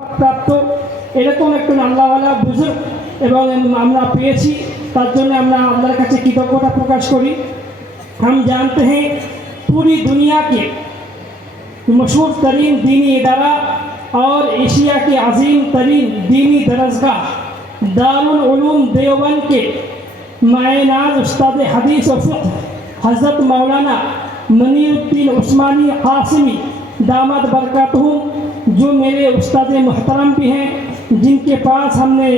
প্রাপ্ত এরকম একজন আল্লাহওয়ালা বুজুর্গ এবং আমরা পেয়েছি, তার জন্য আমরা আল্লাহর কাছে কৃতজ্ঞতা প্রকাশ করি। हम जानते हैं पूरी दुनिया के मशहूर तरीन दीनी इदारा और एशिया के अजीम तरीन दीनी दरसगाह दारुल उलूम देवबंद के मायनाज उस्ताद हदीस और फ़िक़्ह हज़रत मौलाना मनीरुद्दीन उस्मानी क़ासिमी दामद बरकतहुम, जो मेरे उस्ताद मुहतरम भी हैं, जिनके पास हमने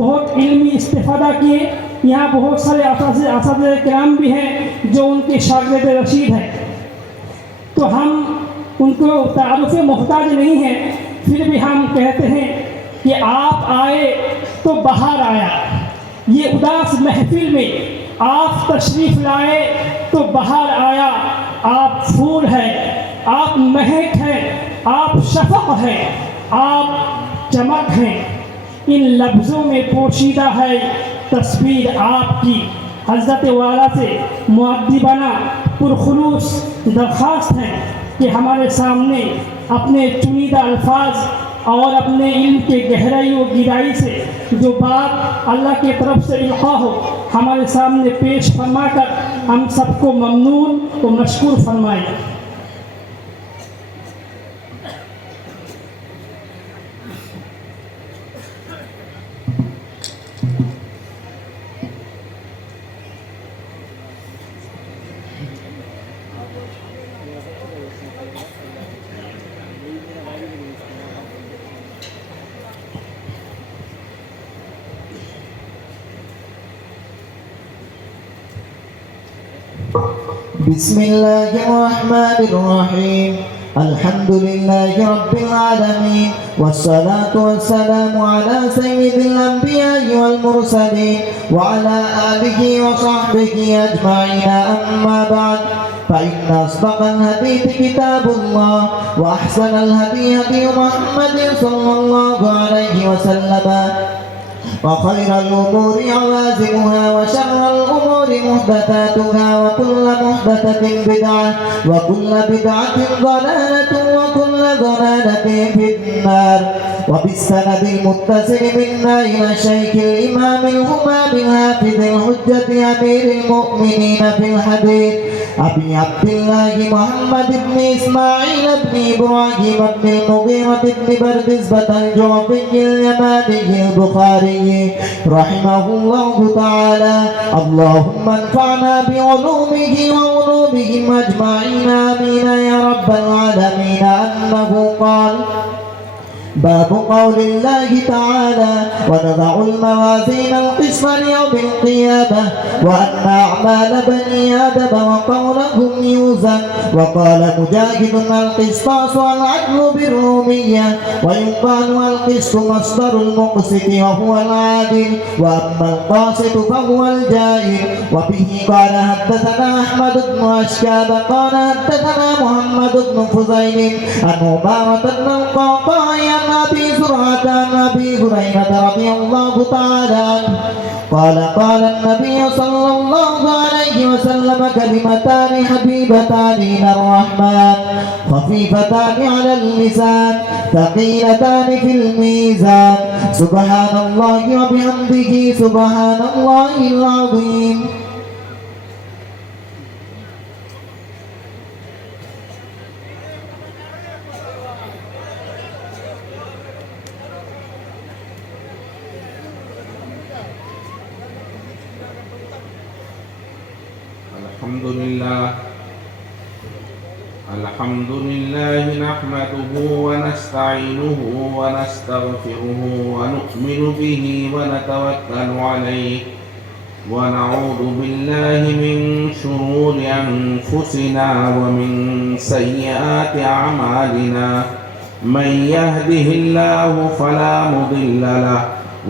बहुत इल्मी इस्तिफ़ादा किए। यहाँ बहुत सारे असातिज़े किराम भी हैं जो उनके शागिर्द रशीद हैं, तो हम उनको तारुफ़ मोहताज नहीं हैं, फिर भी हम कहते हैं कि आप आए तो बहार आया। ये उदास महफिल में आप तशरीफ़ लाए तो बहार आया। आप फूल हैं, आप महक हैं, आप शफ़क़ हैं, आप चमक हैं। इन लफ्ज़ों में पोशीदा है तस्वीर आपकी। हज़रत वाला से मुअद्दिबाना पुरखुलूस दरख्वास्त है कि हमारे सामने अपने चुनिंदा अल्फाज और अपने इल्म के गहराई और गिराई से जो बात अल्लाह की तरफ से इल्क़ा हो, हमारे सामने पेश फरमाकर हम सबको ममनून और मशकूर फरमाए। بسم الله الرحمن الرحيم. الحمد لله رب العالمين، والصلاة والسلام على سيد الأنبياء والمرسلين وعلى آله وصحبه أجمعين. أما بعد، فإن أصدق الحديث كتاب الله، وأحسن الهدي هدي محمد صلى الله عليه وسلم، وخير الأمور عوازمها، وشر الأمور محدثاتها، وكل محدثة بدعة، وكل بدعة ضلالة، وكل ضلالة في النار. وبالسند المتصل منا إلى الشيخ الإمام الهمام الحافظ الحجة أمير المؤمنين في الحديث أبي عبد الله محمد بن إسماعيل بن إبراهيم بن المغيرة بن بردزبة الجعفي اليماني البخاري رحمه الله تعالى. اللهم انفعنا بعلومه وعلومهم أجمعين، آمين يا رب العالمين. أنه قال: باب قول الله تعالى: ونضع الموازين القسط ليوم القيامة، وأن أعمال بني آدم وقولهم يوزن. وقال مجاهد: القسطاس والعدل بالرومية، ويقال القسط مصدر المقسط وهو العادل، وأما القاسط فهو الجائر. وبه قال حدثنا أحمد بن أشكاب قال حدثنا محمد بن فضيل عن عمارة بن القعقاع عن أبي زرعة عن أبي هريرة رضي الله تعالى عنه قال: قال النبي صلى الله عليه وسلم: كلمتان حبيبتان إلى الرحمن، خفيفتان على اللسان، ثقيلتان في الميزان، سبحان الله وبحمده سبحان الله العظيم. الحمد لله نحمده ونستعينه ونستغفره ونؤمن به ونتوكل عليه، ونعوذ بالله من شرور أنفسنا ومن سيئات أعمالنا. من يهده الله فلا مضل له،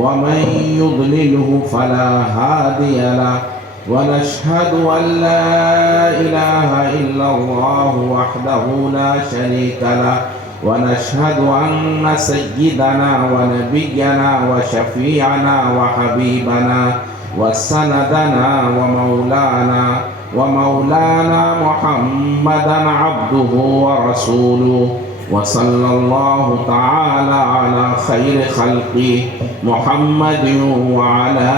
ومن يضلله فلا هادي له. ونشهد أن لا إله إلا الله وحده لا شريك له، ونشهد أن سيدنا ونبينا وشفيعنا وحبيبنا وسندنا ومولانا محمدا عبده ورسوله وصلى الله تعالى على خير خلقه محمد وعلى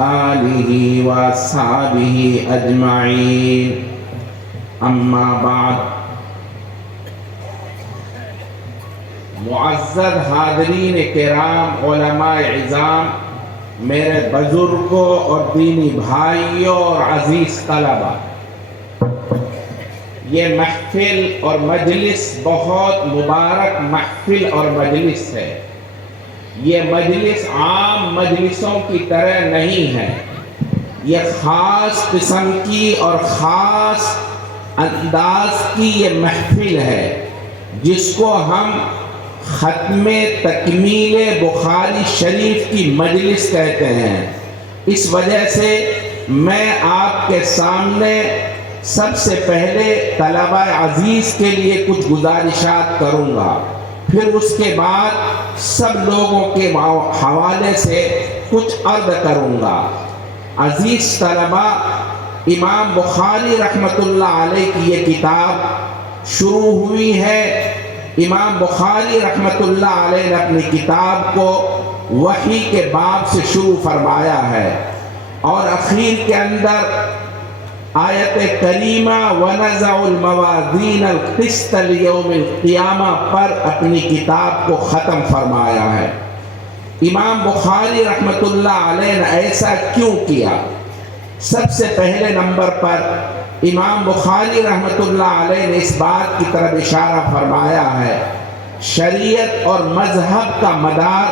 آله وأصحابه أجمعين أما بعد معزز حاضرین کرام، علماء عظام، میرے بزرگوں اور دینی بھائیوں اور عزیز طلبہ، یہ محفل اور مجلس بہت مبارک محفل اور مجلس ہے۔ یہ مجلس عام مجلسوں کی طرح نہیں ہے، یہ خاص قسم کی اور خاص انداز کی یہ محفل ہے جس کو ہم ختم تکمیل بخاری شریف کی مجلس کہتے ہیں۔ اس وجہ سے میں آپ کے سامنے سب سے پہلے طلبہ عزیز کے لیے کچھ گزارشات کروں گا، پھر اس کے بعد سب لوگوں کے حوالے سے کچھ عرض کروں گا۔ عزیز طلبہ، امام بخاری رحمۃ اللہ علیہ کی یہ کتاب شروع ہوئی ہے۔ امام بخاری رحمۃ اللہ علیہ نے اپنی کتاب کو وحی کے باب سے شروع فرمایا ہے اور اخیر کے اندر آیت کریمہ وَنَزَعُ الْمَوَازِينَ الْقِسْطَ لِيَوْمِ الْقِيَامَہ پر اپنی کتاب کو ختم فرمایا ہے۔ امام بخاری رحمۃ اللہ علیہ نے ایسا کیوں کیا؟ سب سے پہلے نمبر پر امام بخاری رحمۃ اللہ علیہ نے اس بات کی طرف اشارہ فرمایا ہے، شریعت اور مذہب کا مدار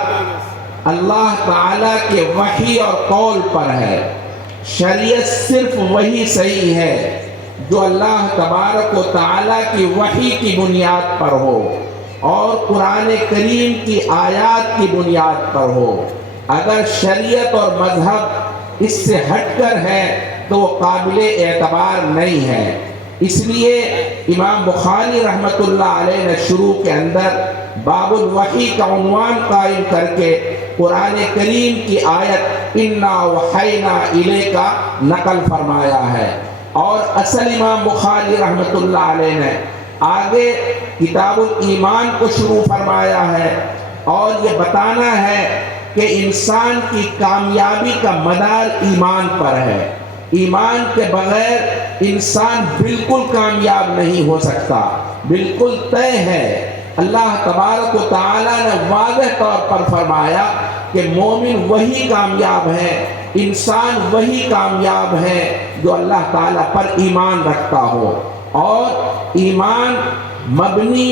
اللہ تعالیٰ کے وحی اور قول پر ہے۔ شریعت صرف وہی صحیح ہے جو اللہ تبارک و تعالیٰ کی وحی کی بنیاد پر ہو اور قرآن کریم کی آیات کی بنیاد پر ہو۔ اگر شریعت اور مذہب اس سے ہٹ کر ہے تو وہ قابل اعتبار نہیں ہے۔ اس لیے امام بخاری رحمۃ اللہ علیہ نے شروع کے اندر باب الوحی کا عنوان قائم کر کے قرآن کریم کی آیت انا اوحینا الیک کا نقل فرمایا ہے، اور اصل امام بخاری رحمۃ اللہ علیہ نے آگے کتاب الایمان کو شروع فرمایا ہے اور یہ بتانا ہے کہ انسان کی کامیابی کا مدار ایمان پر ہے۔ ایمان کے بغیر انسان بالکل کامیاب نہیں ہو سکتا، بالکل طے ہے۔ اللہ تبارک و تعالیٰ نے واضح طور پر فرمایا کہ مومن وہی کامیاب ہے، انسان وہی کامیاب ہے جو اللہ تعالیٰ پر ایمان رکھتا ہو، اور ایمان مبنی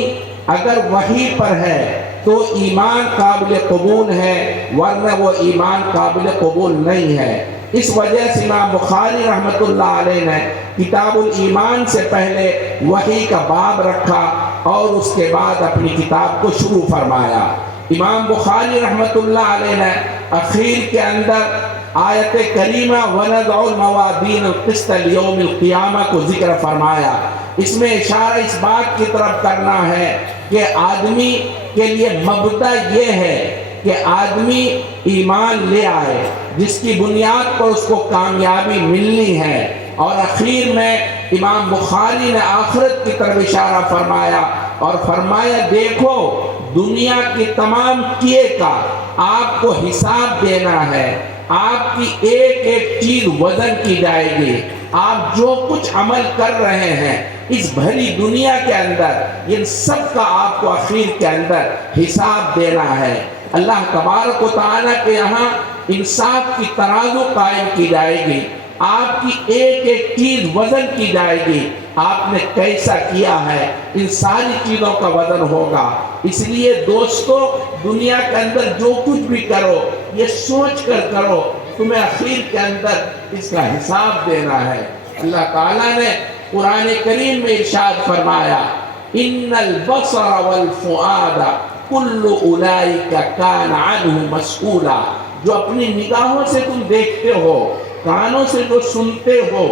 اگر وحی پر ہے تو ایمان قابل قبول ہے، ورنہ وہ ایمان قابل قبول نہیں ہے۔ اس وجہ سے امام بخاری رحمۃ اللہ علیہ نے کتاب الایمان سے پہلے وحی کا باب رکھا اور اس کے بعد اپنی کتاب کو شروع فرمایا۔ امام بخاری رحمۃ اللہ علیہ نے اخیر کے اندر آیت کریمہ وَنَزَعُ الْمَوَازِينَ الْقِسْطَ لِيَوْمِ الْقِيَامَہ کو ذکر فرمایا۔ اس میں اشارہ اس بات کی طرف کرنا ہے کہ آدمی کے لیے مبدأ یہ ہے کہ آدمی ایمان لے آئے جس کی بنیاد پر اس کو کامیابی ملنی ہے، اور اخیر میں امام بخاری نے آخرت کی طرف اشارہ فرمایا اور فرمایا دیکھو دنیا کی تمام کیے کا آپ کو حساب دینا ہے، آپ کی ایک ایک چیز وزن کی جائے گی، آپ جو کچھ عمل کر رہے ہیں اس بھری دنیا کے اندر ان سب کا آپ کو اخیر کے اندر حساب دینا ہے۔ اللہ تبارک و تعالیٰ کے یہاں انصاف کی ترازو قائم کی جائے گی، آپ کی ایک ایک چیز وزن کی جائے گی، آپ نے کیسا کیا ہے ان ساری چیزوں کا وزن ہوگا۔ اس لیے دوستو دنیا کے اندر جو کچھ بھی کرو یہ سوچ کر کرو تمہیں اخیر کے اندر اس کا حساب دینا ہے۔ اللہ تعالیٰ نے قرآن کریم میں ارشاد فرمایا ان البصر والفؤاد کل اولئک کان عنہ مسئولا، جو اپنی نگاہوں سے تم دیکھتے ہو، کانوں سے جو سنتے ہو،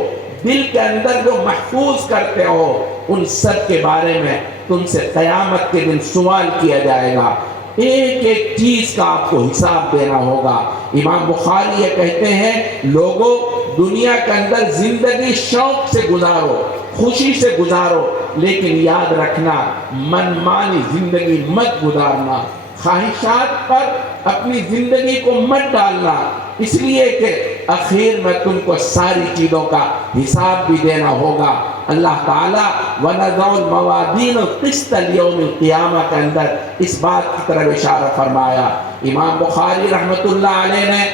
دل کے اندر جو محفوظ کرتے ہو، ان سب کے بارے میں تم سے قیامت کے دن سوال کیا جائے گا، ایک ایک چیز کا آپ کو حساب دینا ہوگا۔ امام بخاری یہ کہتے ہیں لوگوں دنیا کے اندر زندگی شوق سے گزارو، خوشی سے گزارو، لیکن یاد رکھنا منمانی زندگی مت گزارنا، خواہشات پر اپنی زندگی کو مت ڈالنا، اس لیے کہ آخر میں تم کو ساری چیزوں کا حساب بھی دینا ہوگا۔ اللہ تعالیٰ وَنَضَعُ الْمَوَازِينَ الْقِسْطَ لِيَوْمِ الْقِيَامَةِ کے اندر اس بات کی طرف اشارہ فرمایا۔ امام بخاری رحمۃ اللہ علیہ نے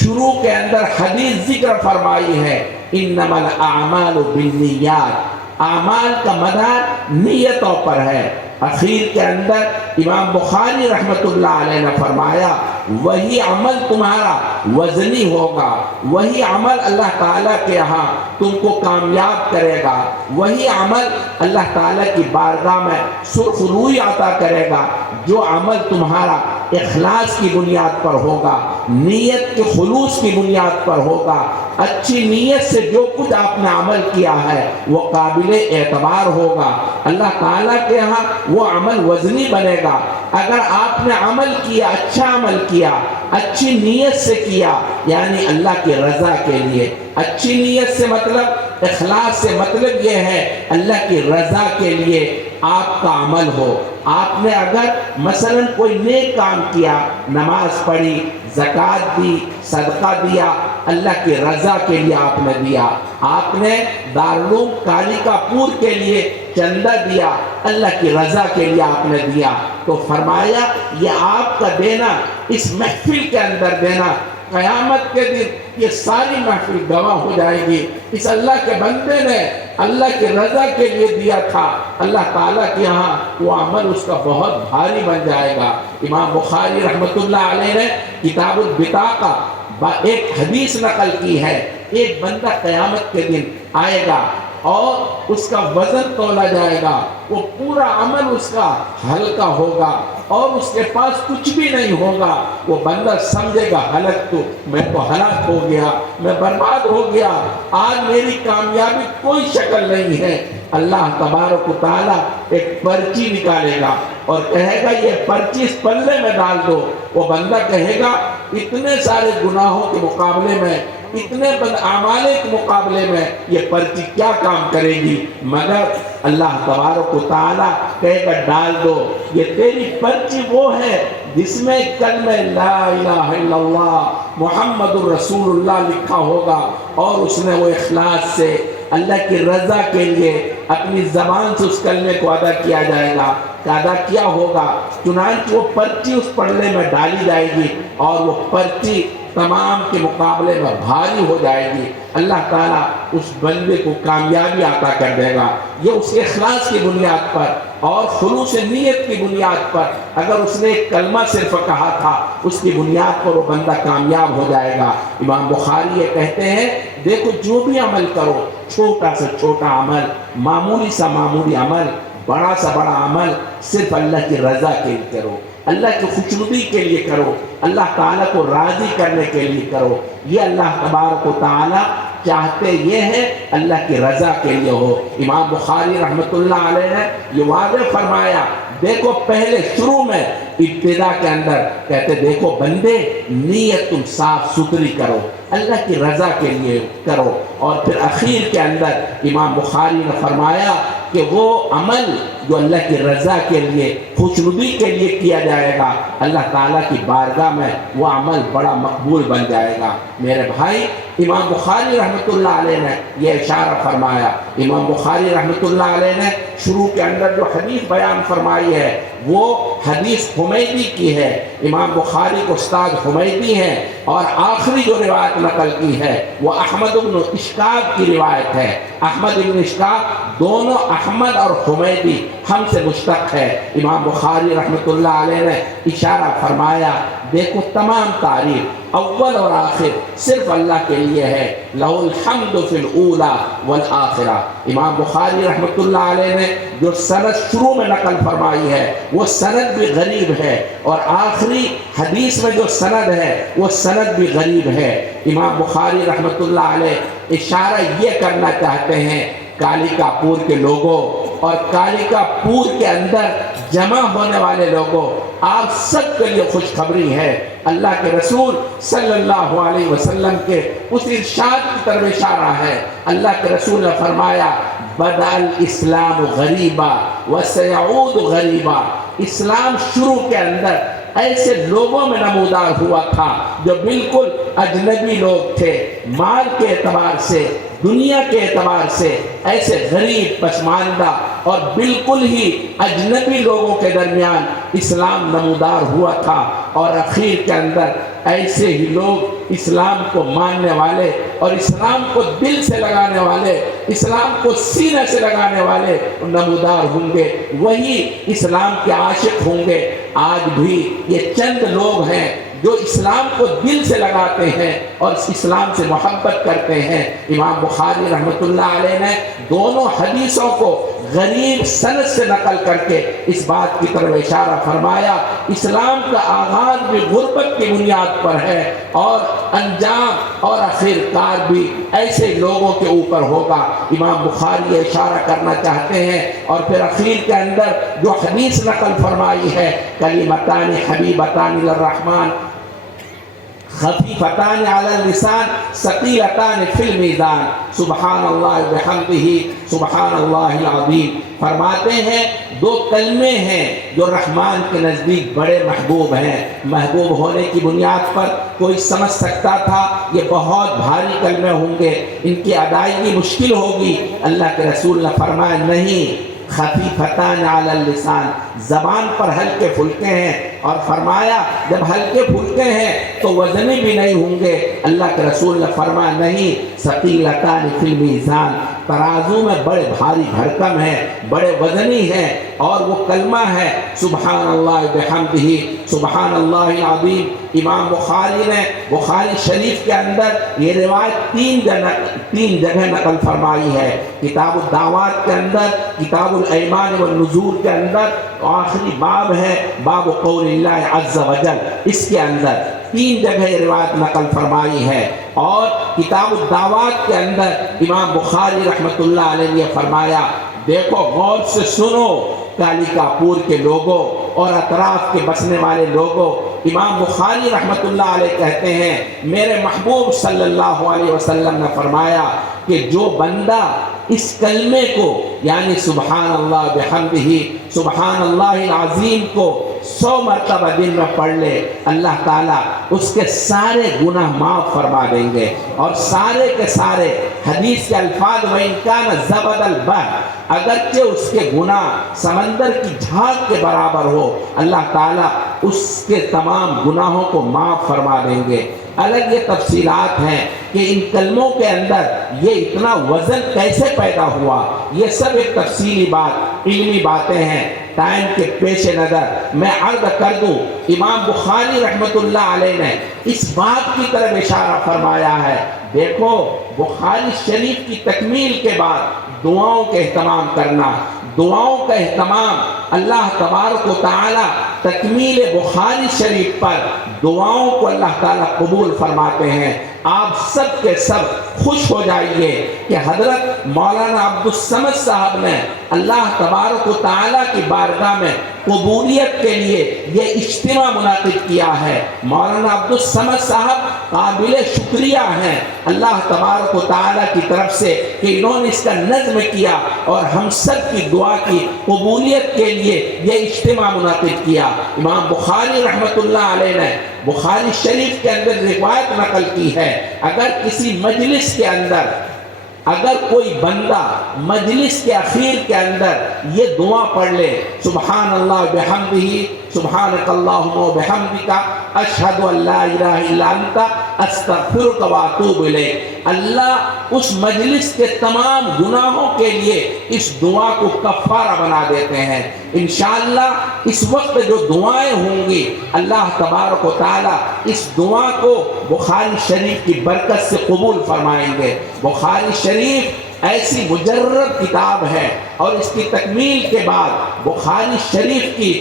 شروع کے اندر حدیث ذکر فرمائی ہے، انما الاعمال بالنیات، اعمال کا مدار نیتوں پر ہے۔ اخیر کے اندر امام بخاری رحمۃ اللہ علیہ نے فرمایا وہی عمل تمہارا وزنی ہوگا، وہی عمل اللہ تعالیٰ کے یہاں تم کو کامیاب کرے گا، وہی عمل اللہ تعالیٰ کی بارگاہ میں سرخ روئی عطا کرے گا جو عمل تمہارا اخلاص کی بنیاد پر ہوگا، نیت کے خلوص کی بنیاد پر ہوگا۔ اچھی نیت سے جو کچھ آپ نے عمل کیا ہے وہ قابل اعتبار ہوگا، اللہ تعالیٰ کے ہاں وہ عمل وزنی بنے گا۔ اگر آپ نے عمل کیا، اچھا عمل کیا، اچھی نیت سے کیا، یعنی اللہ کی رضا کے لیے، اچھی نیت سے مطلب اخلاص سے مطلب یہ ہے اللہ کی رضا کے لیے آپ کا عمل ہو۔ آپ نے اگر مثلا کوئی نیک کام کیا، نماز پڑھی، زکوٰۃ دی، صدقہ دیا، اللہ کی رضا کے لیے آپ نے دیا، آپ نے دارالعلوم کالیکا پور کے لیے چندہ دیا، اللہ کی رضا کے لیے آپ نے دیا، تو فرمایا یہ آپ کا دینا، اس محفل کے اندر دینا، قیامت کے دن یہ ساری محفل گواہ ہو جائے گی اس اللہ کے بندے نے اللہ کی رضا کے لیے دیا تھا، اللہ تعالیٰ کے یہاں وہ عمل اس کا بہت بھاری بن جائے گا۔ امام بخاری رحمۃ اللہ علیہ نے کتاب البطاقہ ایک حدیث نقل کی ہے، ایک بندہ قیامت کے دن آئے گا اور اس کا وزن تولا جائے گا، وہ پورا عمل اس کا ہلکا ہوگا اور اس کے پاس کچھ بھی نہیں ہوگا۔ وہ بندہ سمجھے گا ہلاک تو میں تو ہلاک ہو گیا، میں برباد ہو گیا، آج میری کامیابی کوئی شکل نہیں ہے۔ اللہ تبارک و تعالیٰ ایک پرچی نکالے گا اور کہے گا یہ پرچی اس پلے میں ڈال دو۔ وہ بندہ کہے گا اتنے سارے گناہوں کے مقابلے میں، اتنے بدعمالی کے مقابلے میں یہ پرچی کیا کام کرے گی، مگر اللہ تبارک و تعالیٰ کہے گا ڈال دو، یہ تیری پرچی وہ ہے جس میں کلمہ لا الہ الا اللہ محمد الرسول اللہ لکھا ہوگا، اور اس نے وہ اخلاص سے اللہ کی رضا کے لیے اپنی زبان سے اس کلمے کو ادا کیا جائے گا، ادا کیا ہوگا۔ چنانچہ وہ پرچی اس پلے میں ڈالی جائے گی اور وہ پرچی تمام کے مقابلے میں بھاری ہو جائے گی۔ اللہ تعالیٰ اس بندے کو کامیابی عطا کر دے گا۔ یہ اس کے اخلاص کی بنیاد پر اور خلوص نیت کی بنیاد پر، اگر اس نے ایک کلمہ صرف کہا تھا، اس کی بنیاد پر وہ بندہ کامیاب ہو جائے گا۔ امام بخاری یہ کہتے ہیں دیکھو جو بھی عمل کرو، چھوٹا سے چھوٹا عمل، معمولی سا معمولی عمل، بڑا سا بڑا عمل، صرف اللہ کی رضا کے لیے کرو، اللہ کی خوشنودی کے لیے کرو، اللہ تعالیٰ کو راضی کرنے کے لیے کرو۔ یہ اللہ تبارک و تعالیٰ چاہتے یہ ہے اللہ کی رضا کے لیے ہو۔ امام بخاری رحمۃ اللہ علیہ نے یہ واضح فرمایا، دیکھو پہلے شروع میں ابتدا کے اندر کہتے دیکھو بندے نیت تم صاف ستھری کرو، اللہ کی رضا کے لیے کرو، اور پھر اخیر کے اندر امام بخاری نے فرمایا کہ وہ عمل جو اللہ کی رضا کے لیے خوشنودی کے لیے کیا جائے گا، اللہ تعالیٰ کی بارگاہ میں وہ عمل بڑا مقبول بن جائے گا۔ میرے بھائی، امام بخاری رحمۃ اللہ علیہ نے یہ اشارہ فرمایا۔ امام بخاری رحمۃ اللہ علیہ نے شروع کے اندر جو حدیث بیان فرمائی ہے وہ حدیث حمیدی کی ہے، امام بخاری کو استاد حمیدی ہیں، اور آخری جو روایت نقل کی ہے وہ احمد بن اشکاب کی روایت ہے۔ احمد بن اشکاب دونوں احمد اور حمیدی ہم سے مشتق ہے۔ امام بخاری رحمۃ اللہ علیہ نے اشارہ فرمایا دیکھو تمام تعریف اول اور آخر صرف اللہ کے لیے ہے، لہ الحمد فی الاولی والآخرہ۔ امام بخاری رحمۃ اللہ علیہ نے جو سند شروع میں نقل فرمائی ہے وہ سند بھی غریب ہے، اور آخری حدیث میں جو سند ہے وہ سند بھی غریب ہے۔ امام بخاری رحمۃ اللہ علیہ اشارہ یہ کرنا چاہتے ہیں کالیکا پور کے لوگوں اور کالیکا پور کے اندر جمع ہونے والے لوگوں، آپ سب کے لیے خوشخبری ہے۔ اللہ کے رسول صلی اللہ علیہ وسلم کے اس ارشاد کی طرف اشارہ ہے۔ اللہ کے رسول نے فرمایا बदअल इस्लाम गरीबा व सयऊद गरीबा। इस्लाम शुरू के अंदर ऐसे लोगों में नमूदार हुआ था जो बिल्कुल अजनबी लोग थे, माल के एतबार से, दुनिया के एतबार से ऐसे गरीब, पसमानदा और बिल्कुल ही अजनबी लोगों के दरमियान इस्लाम नमूदार हुआ था। और आखिर के अंदर ऐसे ही लोग इस्लाम को मानने वाले और इस्लाम को दिल से लगाने वाले, इस्लाम को सीने से लगाने वाले नमूदार होंगे, वही इस्लाम के आशिक होंगे। आज भी ये चंद लोग हैं जो इस्लाम को दिल से लगाते हैं और इस्लाम से मोहब्बत करते हैं। इमाम बुखारी रहमतुल्लाह अलैह ने दोनों हदीसों को गरीब सनद से नकल करके इस बात की तरफ इशारा फरमाया, इस्लाम का आगाज भी गुर्बत की बुनियाद पर है और अंजाम और आखिरकार भी ऐसे लोगों के ऊपर होगा। इमाम बुखारी ये इशारा करना चाहते हैं और फिर आखिर के अंदर जो हदीस नकल फरमाई है, कलिमतानी हबीबतानी लिर्रहमान खफीफतान अलल लिसान सकीलतान फिल मीज़ान सुबहानल्लाह व बिहम्दिही सुबहानल्लाहिल अज़ीम। फरमाते हैं दो कलमे हैं जो रहमान के नज़दीक बड़े महबूब हैं। महबूब होने की बुनियाद पर कोई समझ सकता था ये बहुत भारी कलमे होंगे, इनकी अदायगी मुश्किल होगी। अल्लाह के रसूल ने फरमाया नहीं, खफीफतान अलल लिसान, ज़बान पर हल्के फुल्के हैं। और फरमाया जब हल्के फुल्के हैं तो वज़नी भी नहीं होंगे। अल्लाह के रसूल ने फरमाया नहीं, सकीलतान फिल मीज़ान, तराजू में बड़े भारी भरकम है, बड़े वज़नी हैं। और वो कलमा है सुबहानल्लाह व बिहम्दिही सुबहानल्लाहिल अज़ीम। इमाम बुखारी ने बुखारी शरीफ के अंदर ये रिवायत तीन जगह नकल फरमाई है। किताबुल दावात के अंदर, किताबुल ऐमान व नुज़ूर के अंदर, आखिरी बाब है बाब कौलिल्लाह अज़्ज़ा वजल, इसके अंदर 3 जगह रिवायत नकल फरमाई है। और किताबुल दावात के अंदर इमाम बुखारी रहमतुल्लाह अलैह ने फरमाया, देखो गौर से सुनो कालिकापुर के लोगों और अतराफ के बसने वाले लोगों। इमाम बुखारी रहमतुल्लाह अलैह कहते हैं मेरे महबूब सल्लल्लाहु अलैहि वसल्लम ने फरमाया कि जो बंदा इस कलमे को यानी सुबहानल्लाह बिहम्दिही सुबहानल्लाहिल अज़ीम को 100 मरतबा दिन में पढ़ ले, अल्लाह ताला उसके सारे गुनाह माफ़ फरमा देंगे। और सारे के सारे हदीस के अल्फाज व इनकान ज़बदल बहर, अगरचे उसके गुनाह समंदर की झाग के बराबर हो, अल्लाह ताला उसके तमाम गुनाहों को माफ़ फरमा देंगे। अलग ये तफसीलात हैं कि इन कलमों के अंदर ये इतना वज़न कैसे पैदा हुआ, ये सब एक तफसीली बात, इल्मी बातें हैं। टाइम के पेश नज़र मैं अर्ज़ कर दूँ, इमाम बुखारी रहमतुल्लाह अलैह ने इस बात की तरफ इशारा फरमाया है। देखो बुखारी शरीफ की तकमील के बाद दुआओं के एहतमाम करना, दुआओं का एहतमाम अल्लाह तबारक व तआला तकमील बुखारी शरीफ पर दुआओं को अल्लाह ताला कबूल फरमाते हैं। आप सब के सब खुश हो जाइए कि हज़रत मौलाना अब्दुल समद साहब ने अल्लाह तबारक व तआला की बारगाह में कबूलियत के लिए ये इज्तिमा मुनाकिद किया है। मौलाना अब्दुल समद साहब काबिल शुक्रिया हैं अल्लाह तबारक व तआला की तरफ से कि इन्होंने इसका नज़्म किया और हम सब की दुआ की कबूलियत के लिए ये इज्तिमा मुनाकिद किया। इमाम बुखारी रहमतुल्लाह अलैह ने बुखारी शरीफ के अंदर रिवायत नकल की है, अगर किसी मजलिस के अंदर अगर कोई बंदा मजलिस के आखिर के अंदर ये दुआ पढ़ ले, सुबहानल्लाह बिहम्दिही सुबहानकल्लाहुम्मा व बिहम्दिका अशहदु अल्ला इलाहा इल्ला अंता अस्तगफिरुका व अतूबु इलैक, अल्लाह उस मजलिस के तमाम गुनाहों के लिए इस दुआ को कफ़ारा बना देते हैं। इंशाअल्लाह इस वक्त जो दुआएं होंगी अल्लाह तबारक व तआला इस दुआ को बुखारी शरीफ की बरकत से कबूल फरमाएंगे। बुखारी शरीफ ऐसी मुजर्रद किताब है और इसकी तकमील के बाद बुखारी शरीफ की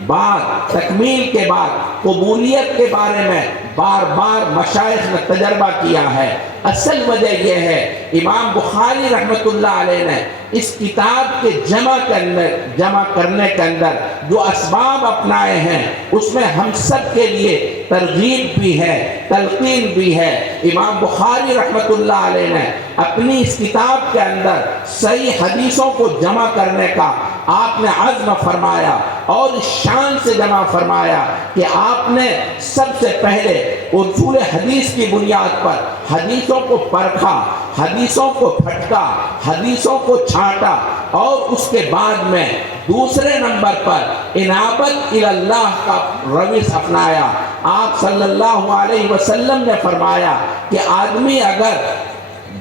तकमील के बाद कबूलियत के बारे में बार बार मशाइख ने तजर्बा किया है। اصل وجہ یہ ہے امام بخاری رحمۃ اللہ علیہ نے اس کتاب کے جمع کرنے کے اندر جو اسباب اپنائے ہیں اس میں ہم سب کے لیے ترغیب بھی ہے، تلقین بھی ہے۔ امام بخاری رحمۃ اللہ علیہ نے اپنی اس کتاب کے اندر صحیح حدیثوں کو جمع کرنے کا آپ نے عزم فرمایا اور اس شان سے جمع فرمایا کہ آپ نے سب سے پہلے اصول حدیث کی بنیاد پر حدیثوں کو پرکھا، حدیثوں کو پھٹکا، حدیثوں کو چھانٹا، اور اس کے بعد میں دوسرے نمبر پر انابت اللہ کا روش اپنایا۔ آپ صلی اللہ علیہ وسلم نے فرمایا کہ آدمی اگر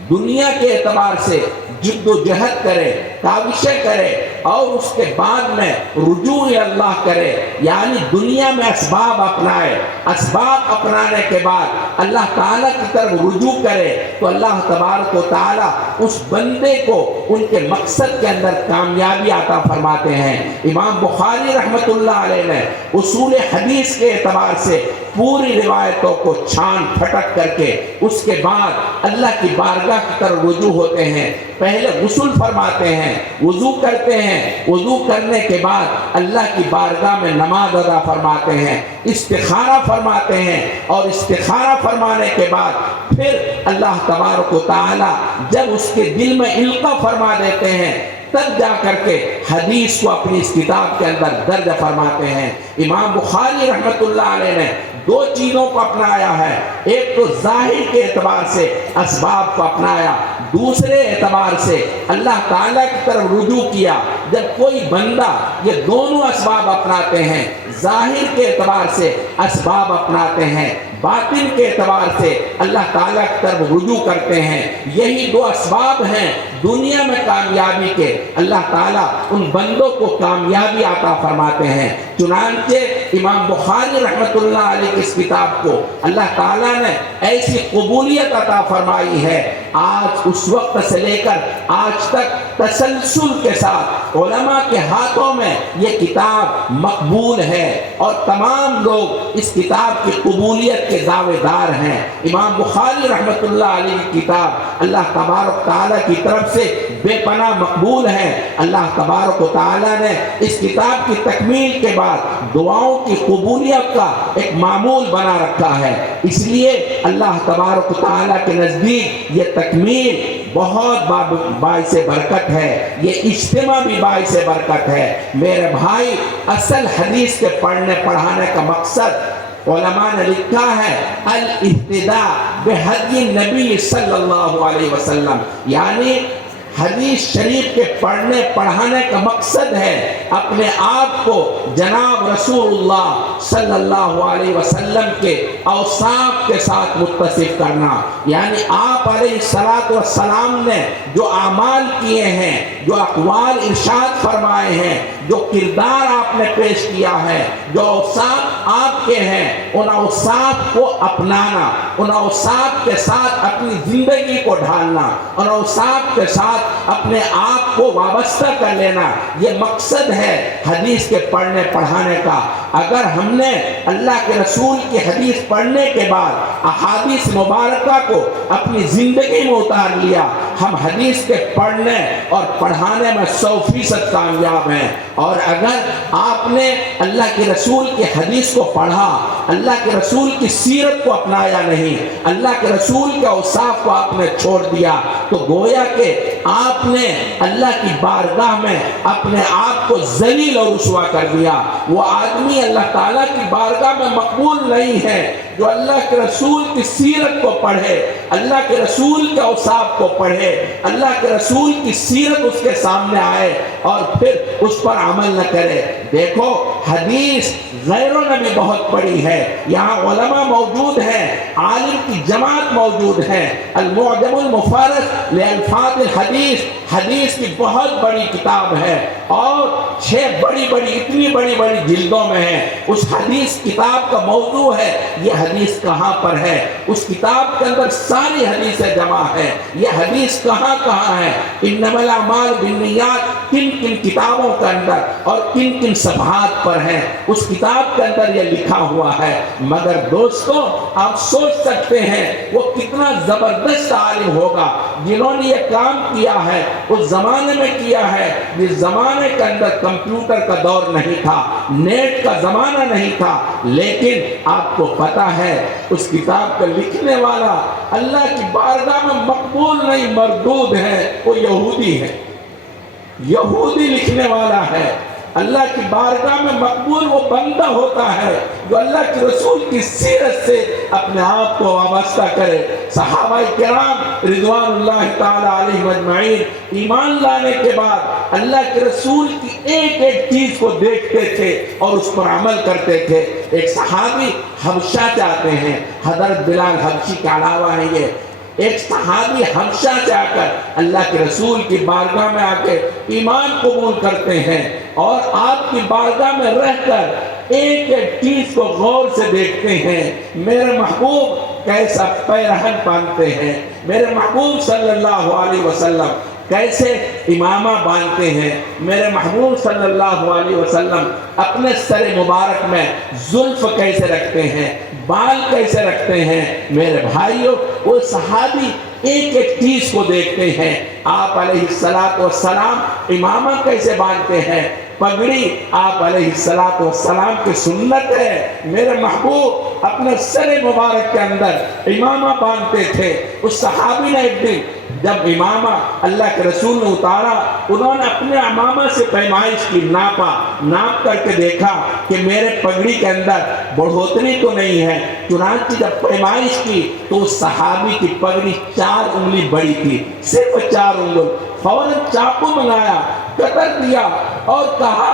دنیا کے اعتبار سے جد و جہد کرے، کاوشیں کرے، اور اس کے بعد میں رجوع اللہ کرے، یعنی دنیا میں اسباب اپنائے، اسباب اپنانے کے بعد اللہ تعالیٰ کی طرف رجوع کرے، تو اللہ تبارک و تعالیٰ اس بندے کو ان کے مقصد کے اندر کامیابی عطا فرماتے ہیں۔ امام بخاری رحمۃ اللہ علیہ نے اصول حدیث کے اعتبار سے پوری روایتوں کو چھان پھٹک کر کے اس کے بعد اللہ کی بارگاہ کی طرف رجوع ہوتے ہیں۔ پہلے غسل فرماتے ہیں، وضو کرتے ہیں، وضو کرنے کے بعد اللہ کی بارگاہ میں نماز ادا فرماتے ہیں، استخارہ فرماتے ہیں، اور استخارہ فرمانے کے بعد پھر اللہ تبارک و تعالی جب اس کے دل میں القاء فرما دیتے ہیں تب جا کر کے حدیث کو اپنی اس کتاب کے اندر درج فرماتے ہیں۔ امام بخاری رحمۃ اللہ علیہ نے دو چیزوں کو اپنایا ہے، ایک تو ظاہر کے اعتبار سے اسباب کو اپنایا، دوسرے اعتبار سے اللہ تعالیٰ کی طرف رجوع کیا۔ جب کوئی بندہ یہ دونوں اسباب اپناتے ہیں، ظاہر کے اعتبار سے اسباب اپناتے ہیں، باطن کے اعتبار سے اللہ تعالیٰ کی طرف رجوع کرتے ہیں، یہی دو اسباب ہیں دنیا میں کامیابی کے۔ اللہ تعالیٰ ان بندوں کو کامیابی عطا فرماتے ہیں۔ چنانچہ امام بخاری رحمۃ اللہ علیہ کی اس کتاب کو اللہ تعالیٰ نے ایسی قبولیت عطا فرمائی ہے، آج اس وقت سے لے کر آج تک تسلسل کے ساتھ علماء کے ہاتھوں میں یہ کتاب مقبول ہے، اور تمام لوگ اس کتاب کی قبولیت کے دعوے دار ہیں۔ امام بخاری رحمۃ اللہ علیہ کی کتاب اللہ تبارک تعالیٰ کی طرف سے بے پناہ مقبول ہے۔ اللہ تبارک و تعالیٰ نے اس کتاب کی تکمیل کے بعد دعاؤں کی قبولیت کا ایک معمول بنا رکھا ہے، اس لیے اللہ تبارک و تعالیٰ کے نزدیک یہ تکمیل بہت باعث برکت ہے، یہ اجتماع بھی باعث برکت ہے۔ میرے بھائی، اصل حدیث کے پڑھنے پڑھانے کا مقصد علماء نے لکھا ہے الاہتداء بہدی نبی صلی اللہ علیہ وسلم، یعنی حدیث شریف کے پڑھنے پڑھانے کا مقصد ہے اپنے آپ کو جناب رسول اللہ صلی اللہ علیہ وسلم کے اوصاف کے ساتھ متصف کرنا، یعنی آپ علیہ الصلوۃ والسلام نے جو اعمال کیے ہیں، جو اقوال ارشاد فرمائے ہیں، جو کردار آپ نے پیش کیا ہے، جو اوصاف آپ کے ہیں، ان اوصاف کو اپنانا، ان اوصاف کے ساتھ اپنی زندگی کو ڈھالنا، ان اوصاف کے ساتھ اپنے آپ کو وابستہ کر لینا، یہ مقصد ہے حدیث کے پڑھنے پڑھانے کا۔ اگر ہم نے اللہ کے رسول کی حدیث پڑھنے کے بعد احادیث مبارکہ کو اپنی زندگی میں اتار لیا، ہم حدیث کے پڑھنے اور پڑھانے میں 100% کامیاب ہیں۔ اور اگر آپ نے اللہ کے رسول کی حدیث کو پڑھا، اللہ کے رسول کی سیرت کو اپنایا نہیں، اللہ کے رسول کے اوصاف کو آپ نے چھوڑ دیا، تو گویا کہ آپ نے اللہ کی بارگاہ میں اپنے آپ کو ذلیل اور رسوا کر دیا۔ وہ آدمی اللہ تعالیٰ کی بارگاہ میں مقبول نہیں ہے جو اللہ کے رسول کی سیرت کو پڑھے، اللہ کے رسول کے اوصاف کو پڑھے، اللہ کے رسول کی سیرت اس کے سامنے آئے اور پھر اس پر عمل نہ کرے۔ دیکھو، حدیث غیروں نے بھی بہت پڑھی ہے، یہاں علماء موجود ہیں، عالم کی جماعت موجود ہے۔ المعجم المفرد لالفاظ الحدیث، حدیث کی بہت بڑی کتاب ہے، اور 6 बड़ी बड़ी इतनी बड़ी बड़ी जिल्दों में है। उस हदीस किताब का मौजू है, ये हदीस कहाँ पर है, उस किताब के अंदर सारी हदीसें जमा है। ये हदीस कहाँ कहाँ है, इन्नमल अमाल बिन्नियात किन किन किताबों के अंदर और किन किन सफहात पर है, उस किताब के अंदर ये लिखा हुआ है। मगर दोस्तों, आप सोच सकते हैं वो कितना जबरदस्त आलिम होगा जिन्होंने ये काम किया है, उस जमाने में किया है जिस जमाने के अंदर कंप्यूटर का दौर नहीं था, नेट का जमाना नहीं था। लेकिन आपको पता है उस किताब का लिखने वाला अल्लाह की बारगाह में मकबूल नहीं मरदूद है, वो यहूदी है। यहूदी लिखने वाला है। अल्लाह की बारगाह में मकबूल वो बंदा होता है जो अल्लाह के रसूल की सीरत से अपने आप को वाबस्ता करे। सहाबाए किराम रिज़वानुल्लाह ताला अलैहिम अजमईन ईमान लाने के बाद अल्लाह के रसूल की एक एक चीज को देखते थे और उस पर अमल करते थे। एक सहाबी हबशा जाते हैं, हज़रत बिलाल हबशी के अलावा है ये। एक सहाबी हबशा जाकर अल्लाह के रसूल की बारगाह में आके ईमान कबूल करते हैं और आपकी बारगाह में रहकर एक एक चीज को गौर से देखते हैं। मेरे महबूब कैसा पैरहन बांधते हैं, मेरे महबूब सल्लल्लाहु अलैहि वसल्लम कैसे इमामा बांधते हैं, मेरे महबूब सल्लल्लाहु अलैहि वसल्लम अपने सर मुबारक में जुल्फ कैसे रखते हैं, बाल कैसे रखते हैं। मेरे भाइयों, वो सहाबी एक एक चीज को देखते हैं। आप अलैहिस्सलातु वस्सलाम इमामा कैसे बांधते हैं, पगड़ी आप अलैहिस्सलातु वस्सलाम की सुन्नत है। मेरे महबूब अपने सर मुबारक के अंदर इमामा बांधते थे। उस सहाबी ने एक दिन जब इमामा अल्लाह के रसूल ने उतारा, उन्होंने अपने इमामा से पैमाइश की, नापा, नाप करके देखा कि मेरे पगड़ी के अंदर बढ़ोतरी तो नहीं है। चुनांचे जब पैमाइश की तो उस सहाबी की पगड़ी 4 उंगली बड़ी थी, सिर्फ 4 उंगली। फौरन चाकू मंगाया, कतर दिया और कहा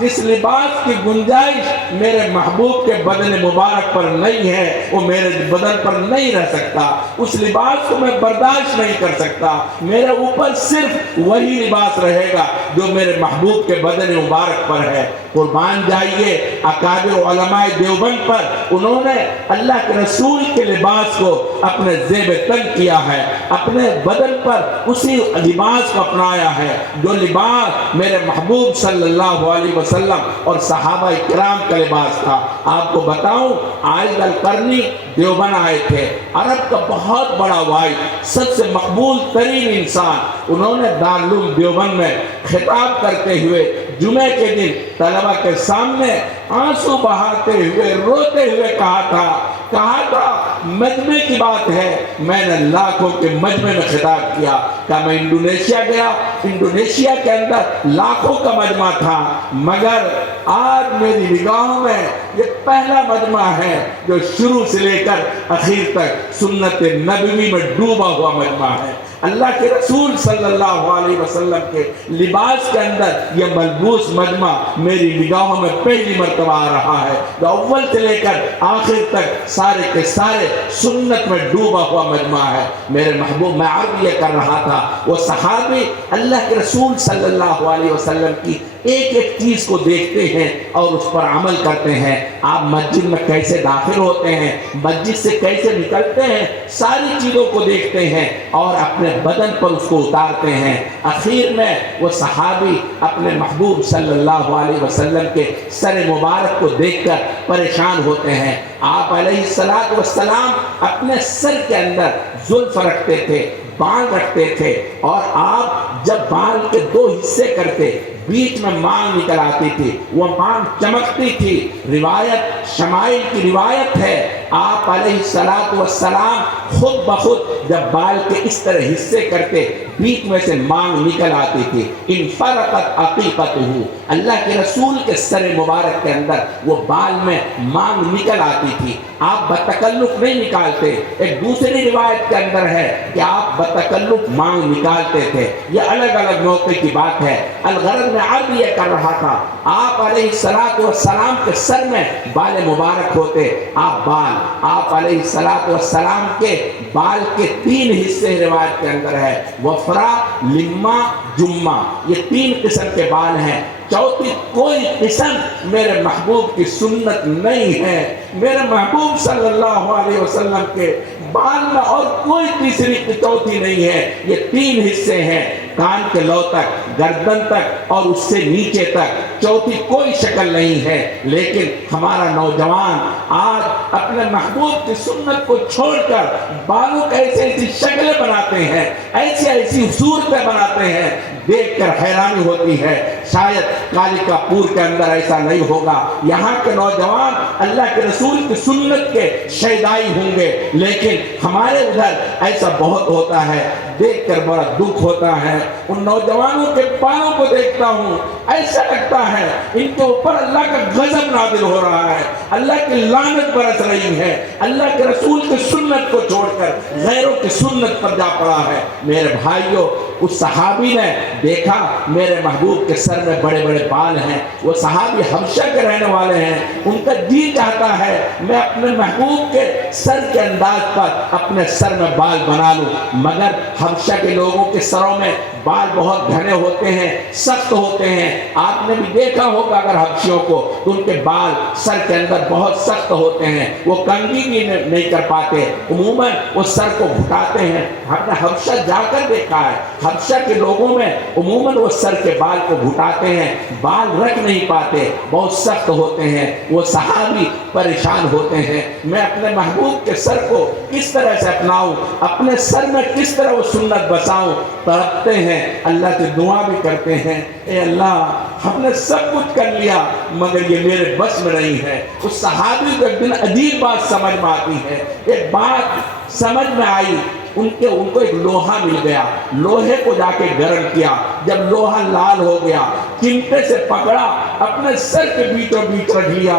जिस लिबास की गुंजाइश मेरे महबूब के बदन मुबारक पर नहीं है वो मेरे बदन पर नहीं रह सकता, उस लिबास को मैं बर्दाश्त नहीं कर सकता। मेरे ऊपर सिर्फ वही लिबास रहेगा जो मेरे महबूब के बदन मुबारक पर है। कुर्बान जाइए अकाबिर उलमाए देवबंद पर, उन्होंने अल्लाह के रसूल के लिबास को अपने ज़ेब तन किया है, अपने बदन पर उसी लिबास को अपनाया है जो लिबास मेरे महबूब सल्लल्लाहु अलैहि वसल्लम और सहाबा किराम का लिबास था। आपको बताऊं, आइद अल करनी देवबंद आए थे, अरब का बहुत बड़ा वाइद, सबसे मकबूल तरीन इंसान। उन्होंने दारुल देवबंद में खिताब करते हुए जुमे के दिन तलबा के सामने आंसू बहाते हुए रोते हुए कहा था मजमे की बात है, मैंने लाखों के मजमे में खिताब किया। क्या मैं इंडोनेशिया गया, इंडोनेशिया के अंदर लाखों का मजमा था, मगर आज मेरी निगाहों में ये पहला मजमा है जो शुरू से लेकर आखिर तक सुन्नत नबवी में डूबा हुआ मजमा है। अल्लाह के रसूल सल्लल्लाहु अलैहि वसल्लम के लिबास के अंदर यह मलबूस मजमा मेरी निगाहों में पहली मर्तबा आ रहा है, जो अव्वल से लेकर आखिर तक सारे के सारे सुन्नत में डूबा हुआ मजमा है। मेरे महबूब, मैं अर्ज़ ये कर रहा था, वो सहाबी अल्लाह के रसूल सल्लल्लाहु अलैहि वसल्लम की एक एक चीज को देखते हैं और उस पर अमल करते हैं। आप मस्जिद में कैसे दाखिल होते हैं, मस्जिद से कैसे निकलते हैं, सारी चीजों को देखते हैं और अपने बदन पर उसको उतारते हैं। आखिर में वो सहाबी अपने महबूब सल्लल्लाहु अलैहि वसल्लम के सर मुबारक को देखकर परेशान होते हैं। आप अलैहिस्सलातु वस्सलाम अपने सर के अंदर जुल्फ रखते थे, बाल रखते थे और आप जब बाल के 2 हिस्से करते, बीच में मांग निकल आती थी, वो मांग चमकती थी। रिवायत शमाइल की रिवायत है, आप अलैहिस्सलातु वस्सलाम खुद बखुद जब बाल के इस तरह हिस्से करते, बीच में से मांग निकल आती थी। इन फरकत अकीकतहू, अल्लाह के रसूल के सर मुबारक के अंदर वो बाल में मांग निकल आती थी। आप बतकल्लुफ नहीं निकालते। एक दूसरी रिवायत के अंदर है कि आप बतकल्लुफ मांग निकालते थे। ये अलग अलग मौके की बात है। अलगरज अपने अर्ज ये कर रहा था, आप अलैहिस्सलातु वस्सलाम के सर में बाल मुबारक होते, आप अलैहिस्सलातु वस्सलाम के बाल के 3 हिस्से रिवायत के अंदर है, वफरा, लिम्मा, जुम्मा, ये 3 किस्म के बाल हैं। चौथी कोई किस्म मेरे महबूब की सुन्नत नहीं है। मेरे महबूब सल्लल्लाहु अलैहि वसल्लम के बाल में और कोई तीसरी चौथी नहीं है। ये 3 हिस्से हैं, कान के लौ तक, गर्दन तक और उससे नीचे तक, चौथी कोई शक्ल नहीं है। लेकिन हमारा नौजवान आज अपने महबूब की सुन्नत को छोड़कर बालों की ऐसी ऐसी शक्लें बनाते हैं, ऐसी ऐसी सूरतें बनाते हैं, देखकर हैरानी होती है। शायद कालिकापुर के अंदर ऐसा नहीं होगा, यहाँ के नौजवान अल्लाह के रसूल की सुन्नत के शैदाई होंगे, लेकिन हमारे उधर ऐसा बहुत होता है। देखकर बड़ा दुख होता है। उन नौजवानों के बालों को देखता हूँ, ऐसा लगता है इनके ऊपर अल्लाह का गजब नाजिल हो रहा है, अल्लाह की लानत बरस रही है। अल्लाह के रसूल की सुन्नत को छोड़कर गैरों की सुन्नत पर जा पड़ा है। मेरे भाइयों, उस सहाबी ने देखा मेरे महबूब के सर में बड़े बड़े बाल हैं। वो सहाबी हबशा के रहने वाले हैं। उनका जी चाहता है मैं अपने महबूब के सर के अंदाज पर अपने सर में बाल बना लूं, मगर हबशा के लोगों के सरों में बाल बहुत घने होते हैं, सख्त होते हैं। आपने भी देखा होगा अगर हबशियों को, तो उनके बाल सर के अंदर बहुत सख्त होते हैं, वो कंघी भी नहीं कर पाते, उमूमन वो सर को घुटाते हैं। हमने हबशा जाकर देखा है, हबशा के लोगों में उमूमन वो सर के बाल को घुटाते हैं, बाल रख नहीं पाते, बहुत सख्त होते हैं। वो सहाबी परेशान होते हैं, मैं अपने महबूब के सर को किस तरह से अपनाऊं, अपने सर में किस तरह वो सुन्नत बसाऊं। तड़पते हैं, अल्लाह से दुआ भी करते हैं, ए अल्लाह हमने सब कुछ कर लिया मगर ये मेरे बस में नहीं है। उस सहाबी को एक दिन अजीब बात समझ में आती है, एक बात समझ में आई, उनको एक लोहा मिल गया, लोहे को जाके गर्म किया, जब लोहा लाल हो गया चिमटे से पकड़ा, अपने सर के बीचों बीच रख लिया,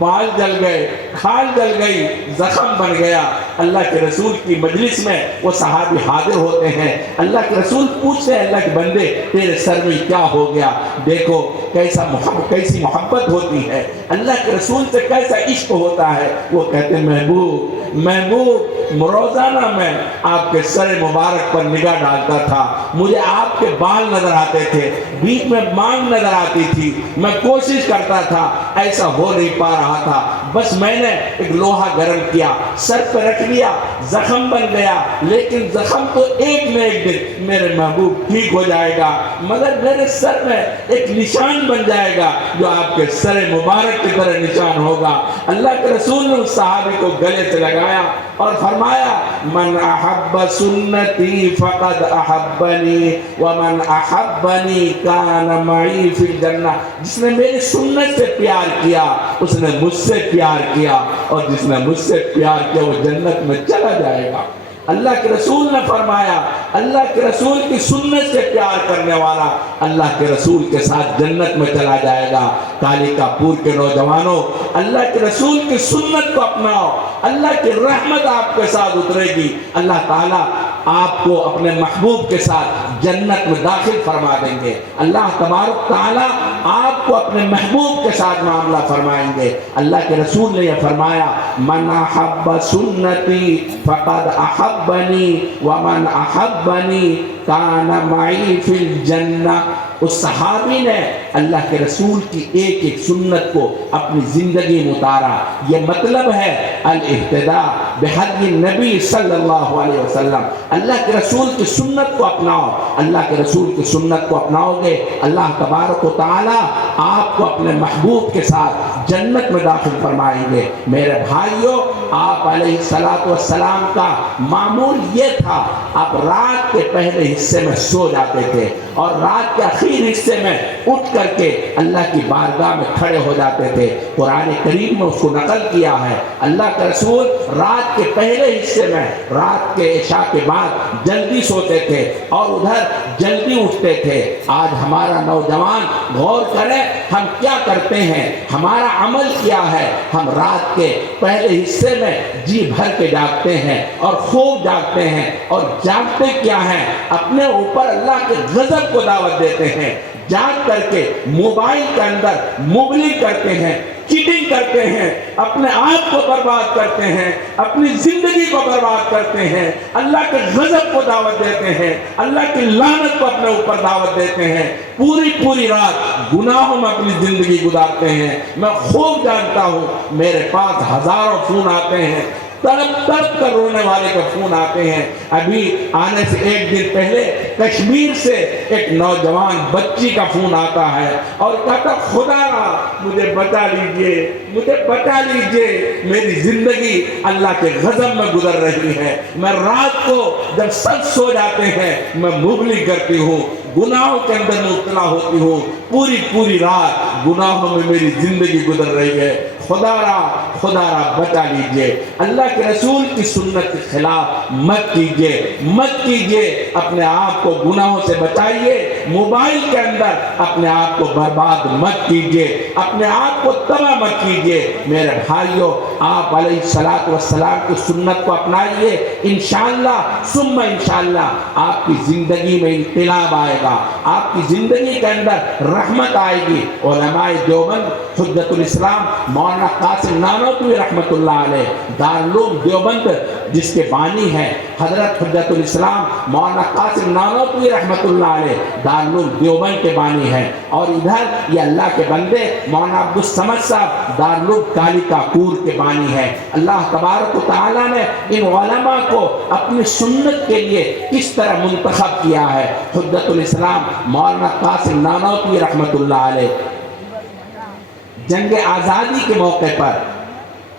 बाल जल गए, खाल जल गई, जख्म बन गया। अल्लाह के रसूल की मजलिस में वो सहाबी हाजिर होते हैं, अल्लाह के रसूल पूछते हैं अल्लाह के बंदे तेरे सर में क्या हो गया। देखो कैसी मोहब्बत होती है, अल्लाह के रसूल से कैसा इश्क होता है। वो कहते हैं महबूब रोजाना मैं आपके सर मुबारक पर निगाह डालता था, मुझे आपके बाल नजर आते थे, बीच में मांग नजर आती थी, मैं कोशिश करता था, ऐसा हो नहीं पा रहा था, बस मैंने एक लोहा गर्म किया, सर पर रख लिया, जख्म बन गया, लेकिन जख्म तो एक न एक दिन मेरे महबूब ठीक हो जाएगा, मगर मेरे सर में एक निशान बन जाएगा जो आपके सर मुबारक की तरह निशान होगा। अल्लाह के रसूल ने उस सहाबी को गले से लगाया और फरमाया मन अहब्ब सुन्नती फक़द अहब्बनी व मन अहब्बनी कान मई फिल जन्नह। जिसने मेरी सुन्नत से प्यार किया उसने मुझसे प्यार किया, और जिसने मुझसे प्यार किया वो जन्नत में चला जाएगा। अल्लाह के रसूल ने फरमाया अल्लाह के रसूल की सुन्नत से प्यार करने वाला अल्लाह के रसूल के साथ जन्नत में चला जाएगा। कालिकापुर के नौजवानों, अल्लाह के रसूल की सुन्नत को अपनाओ, अल्लाह की रहमत आपके साथ उतरेगी, अल्लाह ताला आपको अपने महबूब के साथ जन्नत में दाखिल फरमा देंगे। अल्लाह तबारक ताला आपको अपने महबूब के साथ मामला फरमाएंगे। अल्लाह के रसूल ने यह फरमाया मन अहब्ब सुन्नती फक़द अहब्बनी व मन अहब्बनी कान मई फिल जन्नह। उस सहाबी ने अल्लाह के रसूल की एक एक सुन्नत को अपनी जिंदगी में उतारा। ये मतलब है अल इह्तिदा बिहदी नबी सल्लल्लाहु अलैहि वसल्लम। अल्लाह के रसूल की सुन्नत को अपनाओ, अल्लाह के रसूल की सुन्नत को अपनाओगे अल्लाह तबारक व तआला आपको अपने महबूब के साथ जन्नत में दाखिल फरमाएंगे। मेरे भाइयों, आप अलैहिस्सलातु वस्सलाम का मामूल ये था, आप रात के पहले हिस्से में सो जाते थे और रात के आखिर हिस्से में उठ करके अल्लाह की बारगाह में खड़े हो जाते थे। कुरान करीम में उसको नकल किया है। अल्लाह के रसूल रात के पहले हिस्से में रात के इशा के बाद जल्दी सोते थे और उधर जल्दी उठते थे। आज हमारा नौजवान गौर करें हम क्या करते हैं, हमारा अमल क्या है। हम रात के पहले हिस्से में जी भर के जागते हैं और खूब जागते हैं, और जागते क्या हैं, अपने ऊपर अल्लाह के गजब को दावत देते हैं। जाग करके मोबाइल के अंदर मुबलिक करते हैं, चीटिंग करते हैं, अपने आप को बर्बाद करते हैं, अपनी जिंदगी को बर्बाद करते हैं, अल्लाह के गजब को दावत देते हैं, अल्लाह की लानत को अपने ऊपर दावत देते हैं, पूरी पूरी रात गुनाहों में अपनी जिंदगी गुजारते हैं। मैं खूब जानता हूँ, मेरे पास हजारों फोन आते हैं, तड़प तड़प कर रोने वाले के फोन आते हैं। अभी आने से एक दिन पहले कश्मीर से एक नौजवान बच्ची का फोन आता है और कहता, खुदा मुझे बचा लीजिए, मुझे बचा लीजिए, मेरी जिंदगी अल्लाह के गजब में गुजर रही है। मैं रात को जब सब सो जाते हैं मैं मुगली करती हूँ, गुनाहों के अंदर मुब्तला होती हूँ, पूरी पूरी रात गुनाहों में मेरी जिंदगी गुजर रही है। खुदारा बचा लीजिए। अल्लाह के रसूल की सुन्नत के खिलाफ मत कीजिए, मत कीजिए। अपने आप को गुनाहों से बचाइए, मोबाइल के अंदर अपने आप को बर्बाद मत कीजिए, अपने आप को तबाह मत कीजिए। मेरे भाइयों, आप अलैहिस्सलातु वस्सलाम की सुन्नत को अपनाइए, इंशाअल्लाह सुम्मा इंशाअल्लाह आपकी जिंदगी में इनकलाब आएगा, आपकी जिंदगी के अंदर रहमत आएगी। उलमाए देवबंद हुज्जतुल इस्लाम मौलाना कासिम नानोतवी रहमतुल्लाह अलैह, दारुल देवबंद जिसके बानी हैं हजरत हुज्जतुल इस्लाम मौलाना कासिम नानोतवी रहमतुल्लाह अलैह, दारुल देवबंद के बानी हैं। और इधर ये अल्लाह के बंदे मौलाना अब्दुल समद साहब दारुल कालिकापुर के बानी हैं। अल्लाह तबारक व तआला ने इन उलमा को अपनी सुन्नत के लिए किस तरह मुंतखब किया है। हुज्जतुल इस्लाम मौलाना कासिम नानोतवी रहमतुल्लाह अलैह जंग आज़ादी के मौके पर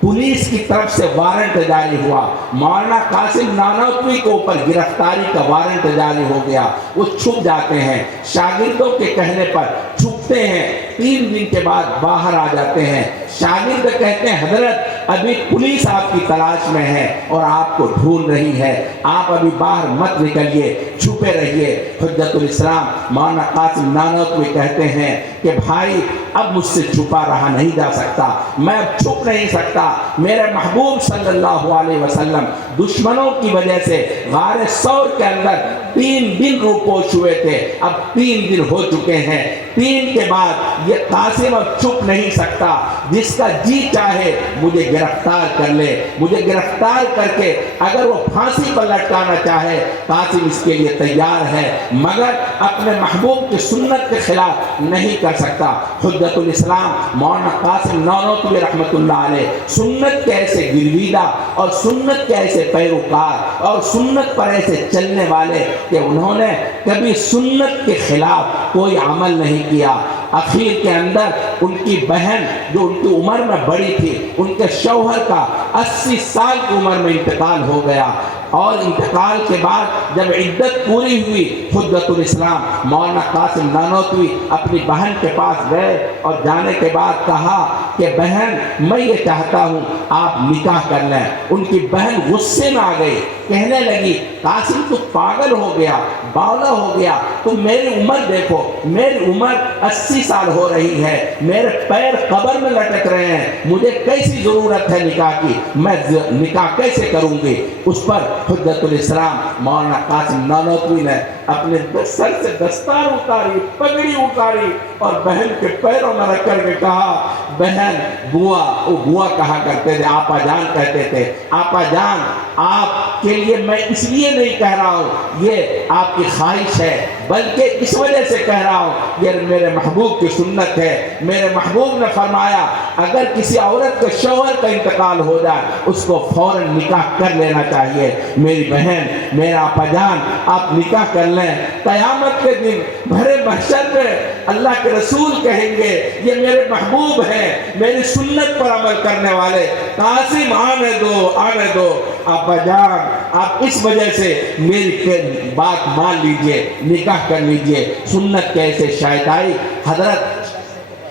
पुलिस की तरफ से वारंट जारी हुआ, मौलाना कासिम नानोतवी को ऊपर गिरफ्तारी का वारंट जारी हो गया। वो छुप जाते हैं, शागिर्दों के कहने पर छुपते हैं, 3 दिन के बाद बाहर आ जाते हैं। शागिर्द कहते हैं, हजरत अभी पुलिस आपकी तलाश में है और आपको ढूंढ रही है, आप अभी बाहर मत निकलिए, छुपे रहिए। हुज्जतुल इस्लाम मौलाना कासिम नानोतवी कहते हैं कि भाई अब मुझसे छुपा रहा नहीं जा सकता, मैं अब छुप नहीं सकता। मेरे महबूब सल्लल्लाहु अलैहि वसल्लम दुश्मनों की वजह से गारे सौर के अंदर 3 दिन रूपोश हुए थे, अब 3 दिन हो चुके हैं। 3 के बाद ये कासिम अब छुप नहीं सकता, जिसका जी चाहे मुझे गिरफ्तार कर ले, मुझे गिरफ्तार करके अगर वो फांसी पर लटकाना चाहे कासिम इसके लिए तैयार है, मगर अपने महबूब की सुन्नत के खिलाफ नहीं कर सकता। हुज्जतुल इस्लाम मौलाना कासिम नानोतवी रहमतुल्लाह अलैह सुन्नत के ऐसे गिरवीदा और सुन्नत के ऐसे पैरोकार और सुन्नत पर ऐसे चलने वाले कि उन्होंने कभी सुन्नत के खिलाफ कोई अमल नहीं किया। आखिर के अंदर उनकी बहन जो उनकी उम्र में बड़ी थी, उनके शौहर का 80 साल की उम्र में इंतकाल हो गया और इंतकाल के बाद जब इद्दत पूरी हुई, हुज्जतुल इस्लाम मौलाना कासिम नानोतवी अपनी बहन के पास गए और जाने के बाद कहा कि बहन मैं ये चाहता हूँ आप निकाह कर लें। उनकी बहन गुस्से में आ गई, कहने लगी कासिम तू पागल हो गया, बावला हो गया, तुम मेरी उम्र देखो, मेरी उम्र 80 साल हो रही है, मेरे पैर कब्र में लटक रहे हैं, मुझे कैसी ज़रूरत है निकाह की, मैं निकाह कैसे करूँगी। उस पर हुज्जतुल इस्लाम मौलाना कासिम नानोतवी ने अपने सर से दस्तार उतारी, पगड़ी उतारी और बहन के पैरों में रख करके कहा, बहन बुआ, वो बुआ कहा करते थे, आपा जान कहते थे, आपा जान आपके लिए मैं इसलिए नहीं कह रहा हूँ ये आपकी ख्वाहिश है, बल्कि इस वजह से कह रहा हूँ ये मेरे महबूब की सुन्नत है। मेरे महबूब ने फरमाया अगर किसी औरत के शौहर का इंतकाल हो जाए उसको फौरन निकाह कर लेना चाहिए। मेरी बहन, मेरा आपा जान, आप निकाह कर लें, क़यामत के दिन भरे महशर में अल्लाह के रसूल कहेंगे ये मेरे महबूब हैं, मेरी सुन्नत पर अमल करने वाले, कासिम आने दो, आने दो। आपा जान आप इस वजह से मेरी बात मान लीजिए, निकाह कर लीजिए। सुन्नत कैसे शायद आई, हजरत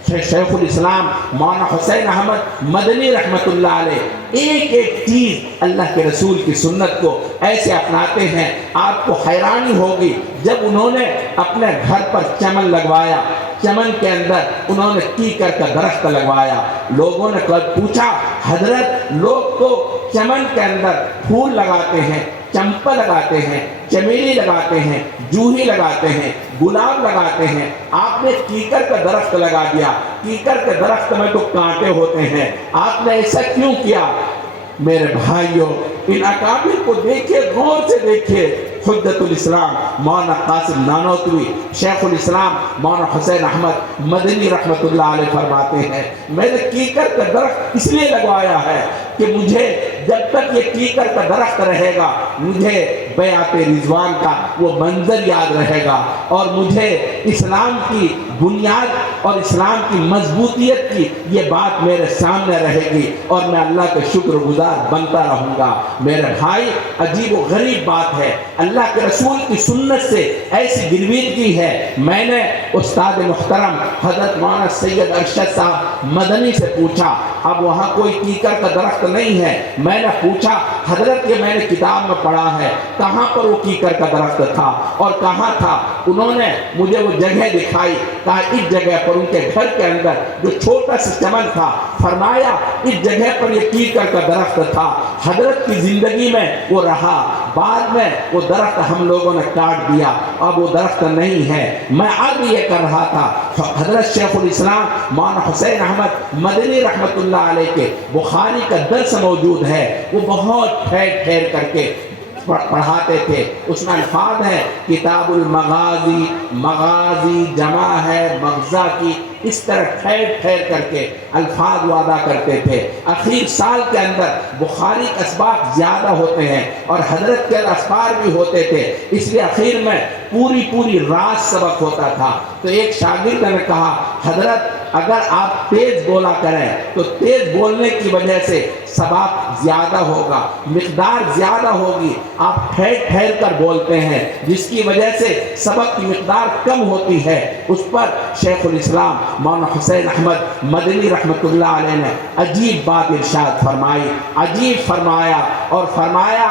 शेखुल इस्लाम मौलाना हुसैन अहमद मदनी रहमतुल्लाह अलैह एक एक चीज़ अल्लाह के रसूल की सुन्नत को ऐसे अपनाते हैं, आपको हैरानी होगी। जब उन्होंने अपने घर पर चमन लगवाया, चमन के अंदर उन्होंने कीकर का दरख्त लगवाया, लोगों ने कल पूछा हजरत लोग तो चमन के अंदर फूल लगाते हैं, चंपा लगाते हैं, चमेली लगाते हैं, जूही लगाते हैं, गुलाब लगाते हैं। आपने कीकर का दरख्त लगा दिया, कीकर के दरख्त में तो कांटे होते हैं, आपने ऐसा क्यों किया? मेरे भाइयों, इन अकाबिर को देखिए, गौर से देखिए। हुज्जतुल इस्लाम मौलाना कासिम नानोतवी, शेखुल इस्लाम मौलाना हुसैन अहमद मदनी रहमतुल्लाह अलैह फरमाते हैं, मैंने कीकर का दरख्त इसलिए लगवाया है कि मुझे जब तक ये कीकर का दरख्त रहेगा, मुझे बयाते रिजवान का वो मंजर याद रहेगा और मुझे इस्लाम की बुनियाद और इस्लाम की मजबूतियत की ये बात मेरे सामने रहेगी और मैं अल्लाह के शुक्रगुजार बनता रहूँगा। मेरे भाई, अजीब व गरीब बात है, अल्लाह के रसूल की सुन्नत से ऐसी गिरवीदगी है। मैंने उस्ताद मुहतरम हजरत मौलाना सैयद अरशद साहब मदनी से पूछा, अब वहाँ कोई कीकर का दरख्त नहीं है। मैंने पूछा, हजरत ये मैंने किताब में पढ़ा है, कहाँ पर वो कीकर का दरख्त था और कहाँ था? उन्होंने मुझे वो जगह दिखाई, कहा इस जगह पर उनके घर के अंदर जो छोटा सा चमन था, फरमाया इस जगह पर ये कीकर का दरख्त था। हजरत की जिंदगी में वो रहा, बाद में वो दरख्त हम लोगों ने काट दिया, अब वो दरख्त नहीं है। मैं अब ये कर रहा था, हजरत शेखुल इस्लाम मौलाना हुसैन अहमद मदनी रहमतुल्लाह अलैह के बुखारी का दर्स मौजूद है, वो बहुत ठहर ठहर करके पढ़ाते थे। उसमें अल्फाज है किताबुल मगाजी, मगाजी जमा है मगजा की, इस तरह ठहर ठहर करके अल्फाज वादा करते थे। आखिर साल के अंदर बुखारी के असबाक ज़्यादा होते हैं और हजरत के असबार भी होते थे, इसलिए आखिर में पूरी रात सबक होता था। तो एक शागिर्द ने कहा, हजरत अगर आप तेज बोला करें तो तेज बोलने की वजह से सबाक ज़्यादा होगा, मिकदार ज़्यादा होगी, आप ठहर ठहर कर बोलते हैं जिसकी वजह से सबक की मिकदार कम होती है। उस पर शेखुल इस्लाम मौलाना हुसैन अहमद मदनी रहमतुल्लाह अलैह ने अजीब बात इरशाद फरमाई, अजीब फरमाया और फरमाया,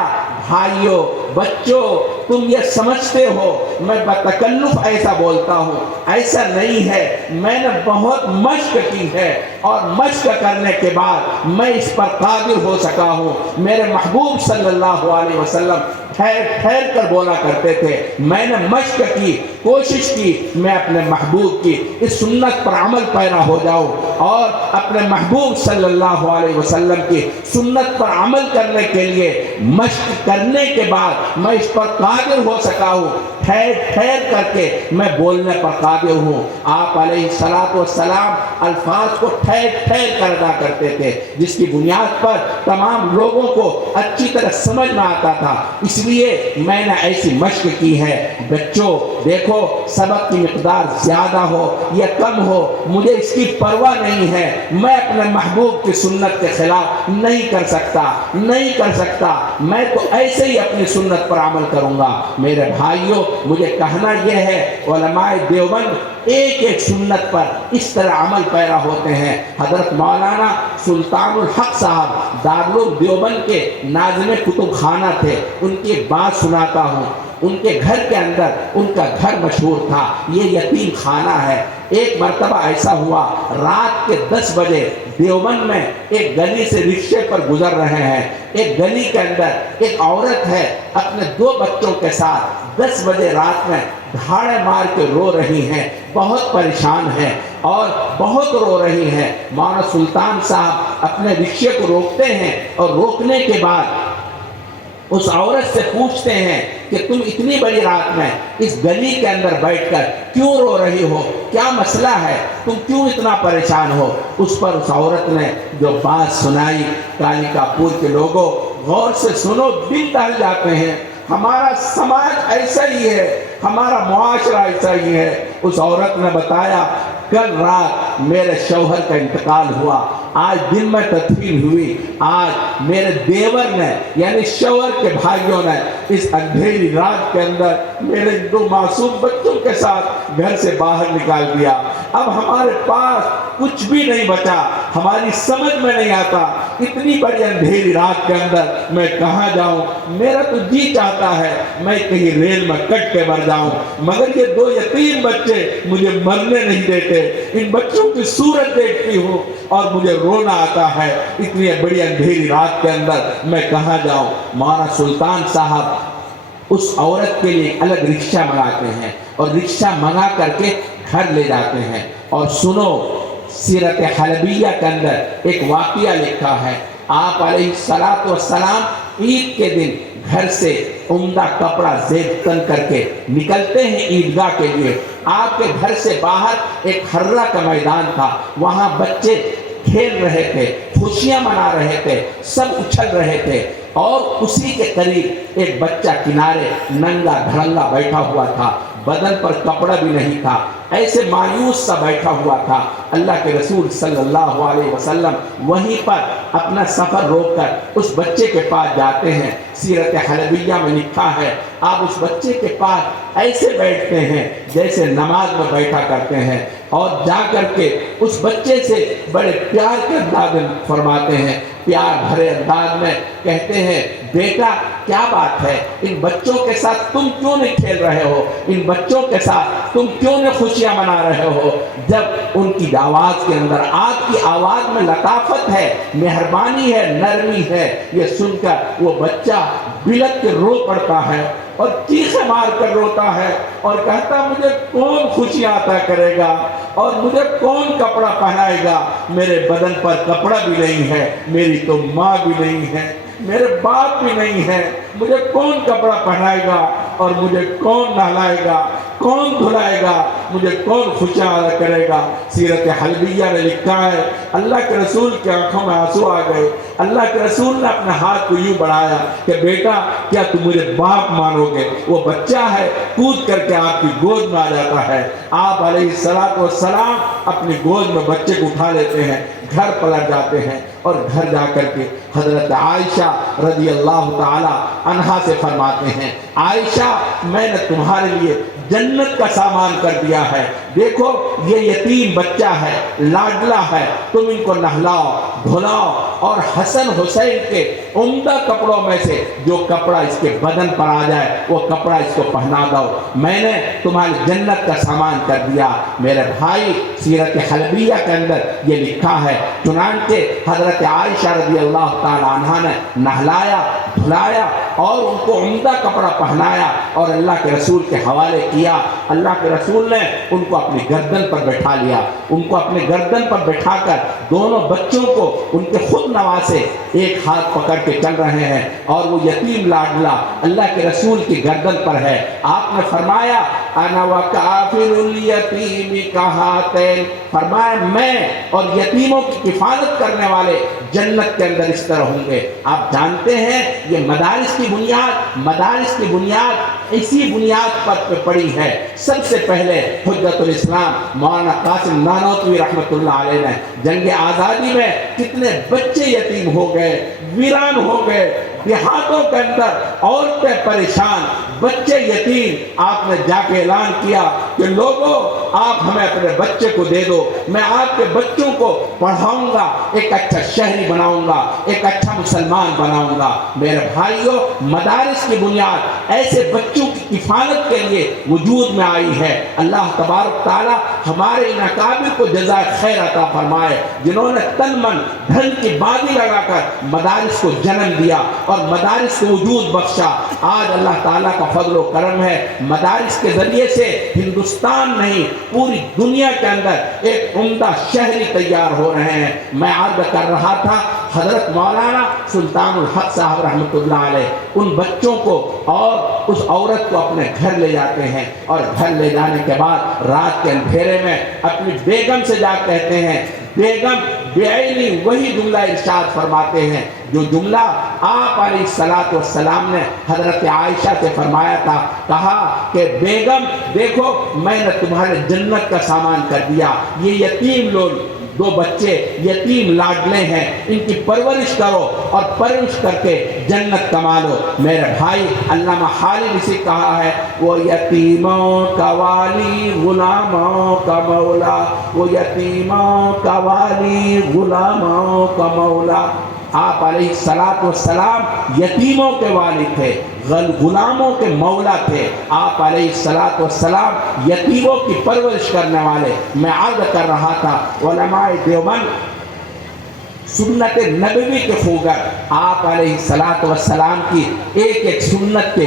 भाइयों बच्चों, तुम ये समझते हो मैं बतकल्लुफ ऐसा बोलता हूँ, ऐसा नहीं है। मैंने बहुत मश्क की है और मश्क करने के बाद मैं इस पर कादिर हो सका हूँ। मेरे महबूब सल्लल्लाहु अलैहि वसल्लम ठहर ठहर कर बोला करते थे। मैंने मश्क की, कोशिश की, मैं अपने महबूब की इस सुन्नत पर अमल पैरा हो जाऊँ और अपने महबूब सल्लल्लाहु अलैहि वसल्लम की सुन्नत पर अमल करने के लिए मश्क करने के बाद मैं इस पर कादिर हो सका हूँ। ठहर ठहर करके मैं बोलने पर कादिर हूँ। आप अलैहिस्सलातु वस्सलाम अल्फाज को ठहर ठहर कर अदा करते थे, जिसकी बुनियाद पर तमाम लोगों को अच्छी तरह समझ में आता था, इसलिए मैंने ऐसी मश्क की है। बच्चों देखो, सबक की मिकदार ज़्यादा हो या कम हो, मुझे इसकी परवाह नहीं है। मैं अपने महबूब की सुन्नत के खिलाफ नहीं कर सकता, नहीं कर सकता। मैं तो ऐसे ही अपनी सुन्नत पर अमल करूँगा। मेरे भाइयों, मुझे कहना यह है, उलमाए देवबंद एक एक सुन्नत पर इस तरह अमल पैरा होते हैं। हजरत मौलाना सुल्तानुल हक साहब दारुल देवबंद के नाज़िम कुतुब खाना थे, उनकी एक बात सुनाता हूँ। उनके घर के अंदर उनका घर मशहूर था, ये यतीम खाना है। एक मर्तबा ऐसा हुआ, रात के 10 बजे देवबंद में एक गली से रिक्शे पर गुजर रहे हैं। एक गली के अंदर एक औरत है अपने 2 बच्चों के साथ 10 बजे रात में धाड़े मार के रो रही हैं, बहुत परेशान है और बहुत रो रही हैं। मौलाना सुल्तान साहब अपने रिक्शे को रोकते हैं और रोकने के बाद उस औरत से पूछते हैं कि तुम इतनी बड़ी रात में इस गली के अंदर बैठकर क्यों रो रही हो, क्या मसला है, तुम क्यों इतना परेशान हो? उस पर उस औरत ने जो बात सुनाई, कालिकापुर के लोगों गौर से सुनो, दिल दहल जाते हैं। हमारा समाज ऐसा ही है, हमारा मुआशरा ऐसा ही है। उस औरत ने बताया, कल रात मेरे शौहर का इंतकाल हुआ, आज दिन में तदफीन हुई। आज मेरे देवर ने यानी शौहर के भाइयों ने इस अंधेरी रात के अंदर मेरे 2 मासूम बच्चों के साथ घर से बाहर निकाल दिया। अब हमारे पास कुछ भी नहीं बचा, हमारी समझ में नहीं आता इतनी बड़ी अंधेरी रात के अंदर मैं कहाँ जाऊँ। मेरा तो जी चाहता है मैं कहीं रेल में कट के मर जाऊँ, मगर ये 2 यतीम बच्चे मुझे मरने नहीं देते। इन बच्चों बच्चों की सूरत देखती हूँ और मुझे रोना आता है। इतनी बड़ी अंधेरी रात के अंदर मैं कहाँ जाऊँ। मौलाना सुल्तान साहब उस औरत के लिए अलग रिक्शा मंगाते हैं और रिक्शा मंगा करके घर ले जाते हैं। और सुनो, सीरत हलबिया के अंदर एक वाक़या लिखा है। आप अलैहिस्सलातु वस्सलाम ईद के दिन घर से उम्दा कपड़ा जेब तन करके निकलते हैं ईदगाह के लिए। आपके घर से बाहर एक हर्रा का मैदान था, वहाँ बच्चे खेल रहे थे, खुशियाँ मना रहे थे, सब उछल रहे थे। और उसी के करीब एक बच्चा किनारे नंगा धड़ंगा बैठा हुआ था, बदन पर कपड़ा भी नहीं था, ऐसे मायूस सा बैठा हुआ था। अल्लाह के रसूल सल्लल्लाहु अलैहि वसल्लम वहीं पर अपना सफ़र रोककर उस बच्चे के पास जाते हैं। सीरत हलबिया में लिखा है, आप उस बच्चे के पास ऐसे बैठते हैं जैसे नमाज में बैठा करते हैं, और जा करके उस बच्चे से बड़े प्यार के अंदाज में फरमाते हैं, प्यार भरे अंदाज में कहते हैं, बेटा क्या बात है, इन बच्चों के साथ तुम क्यों नहीं खेल रहे हो, इन बच्चों के साथ तुम क्यों नहीं खुशियां मना रहे हो। जब उनकी आवाज़ के अंदर, आपकी आवाज़ में लताफत है, मेहरबानी है, नरमी है, ये सुनकर वो बच्चा बिलक के रो पड़ता है और चीखें मार कर रोता है और कहता, मुझे कौन खुशियाँ अता करेगा और मुझे कौन कपड़ा पहनाएगा। मेरे बदन पर कपड़ा भी नहीं है, मेरी तो माँ भी नहीं है, मेरे बाप भी नहीं है, मुझे कौन कपड़ा पहनाएगा और मुझे कौन नहलाएगा, कौन धुलाएगा, मुझे कौन खुशियाँ अदा करेगा। सीरत हलबिया ने लिखा है, अल्लाह के रसूल की आंखों में आंसू आ गए। अल्लाह के रसूल ने अपने हाथ को यूं बढ़ाया कि बेटा क्या तुम मुझे बाप मानोगे। वो बच्चा है, कूद करके आपकी गोद में आ जाता है। आप अलैहिस्सलातु वस्सलाम अपनी गोद में बच्चे को उठा लेते हैं, घर पलट जाते हैं और घर जा करके हजरत आयशा रज़ी अल्लाह ताला अन्हा से फरमाते हैं, आयशा मैंने तुम्हारे लिए जन्नत का सामान कर दिया है। देखो ये यतीम बच्चा है, लाडला है, तुम इनको नहलाओ, धुलाओ और हसन हुसैन के उम्दा कपड़ों में से जो कपड़ा इसके बदन पर आ जाए वो कपड़ा इसको पहना दो। मैंने तुम्हारी जन्नत का सामान कर दिया। मेरे भाई, सीरत हलबिया के अंदर ये लिखा है, चुनांचे हजरत आयशा रज़ी अल्लाह ताला अन्हा ने नहलाया, धुलाया और उनको उम्दा कपड़ा पहनाया और अल्लाह के रसूल के हवाले किया। अल्लाह के रसूल ने उनको अपनी गर्दन पर बैठा लिया। उनको अपने गर्दन पर बैठाकर दोनों बच्चों को उनके खुद नवासे एक हाथ पकड़ के चल रहे हैं और वो यतीम लाडला अल्लाह के रसूल की गर्दन पर है। आपने फरमाया, अना व काफिरुल यतीमी कहातैन, फरमाया मैं और यतीमों की किफायत करने वाले जन्नत के अंदर इस तरह होंगे। आप जानते हैं ये मदारिस की बुनियाद इसी बुनियाद पर पड़ी है। सबसे पहले हुज्जतुल इस्लाम मौलाना कासिम नानोतवी रहमतुल्लाह अलैह ने जंग आज़ादी में कितने बच्चे यतीम हो गए, वीरान हो गए, देहातों के अंदर औरतें परेशान, बच्चे यतीम। आपने जाके ऐलान किया कि लोगों आप हमें अपने बच्चे को दे दो, मैं आपके बच्चों को पढ़ाऊंगा, एक अच्छा शहरी बनाऊंगा, एक अच्छा मुसलमान बनाऊंगा। मेरे भाइयों, मदारिस की बुनियाद ऐसे बच्चों की किफायत के लिए वजूद में आई है। अल्लाह तबारक ताला हमारे इन अकाबिर को जज़ाए खैर अता फरमाए, जिन्होंने तन मन धन की बाजी लगाकर मदारिस को जन्म दिया और मदारिस को वजूद बख्शा। आज अल्लाह ताला का फजल व करम है, मदारिस के ज़रिए से हिंदुस्तान नहीं पूरी दुनिया के अंदर एक उम्दा शहरी तैयार हो रहे हैं। मैं अर्ज़ कर रहा था, हज़रत मौलाना सुल्तानुल हक साहब रहमतुल्लाह अलैह उन बच्चों को और उस औरत को अपने घर ले जाते हैं और घर ले जाने के बाद रात के अंधेरे में अपनी बेगम से जा कहते हैं, बेगम बेअली वही जुमला इरशाद फरमाते हैं जो जुमला आप अलैहिस्सलातु वस्सलाम ने हजरत आयशा से फरमाया था। कहा कि बेगम देखो मैंने तुम्हारे जन्नत का सामान कर दिया, ये यतीम लोग दो बच्चे यतीम लाडले हैं, इनकी परवरिश करो और परवरिश करके जन्नत कमा लो। मेरे भाई, अल्लामा हालिद इसे कहा है, वो यतीमों का वाली गुलामों का मौला, वो यतीमों का वाली गुलामों का मौला। आप अलैहिस्सलातु वस्सलाम यतीमों के वालिद थे, गुलामों के मौला थे। आप अलैहिस्सलातु वस्सलाम यतीमों की परवरिश करने वाले। मैं अर्ज़ कर रहा था उलमाए देवबंद सुन्नत नबवी के खूगर आप अलैहिस्सलातु वस्सलाम की एक एक सुन्नत के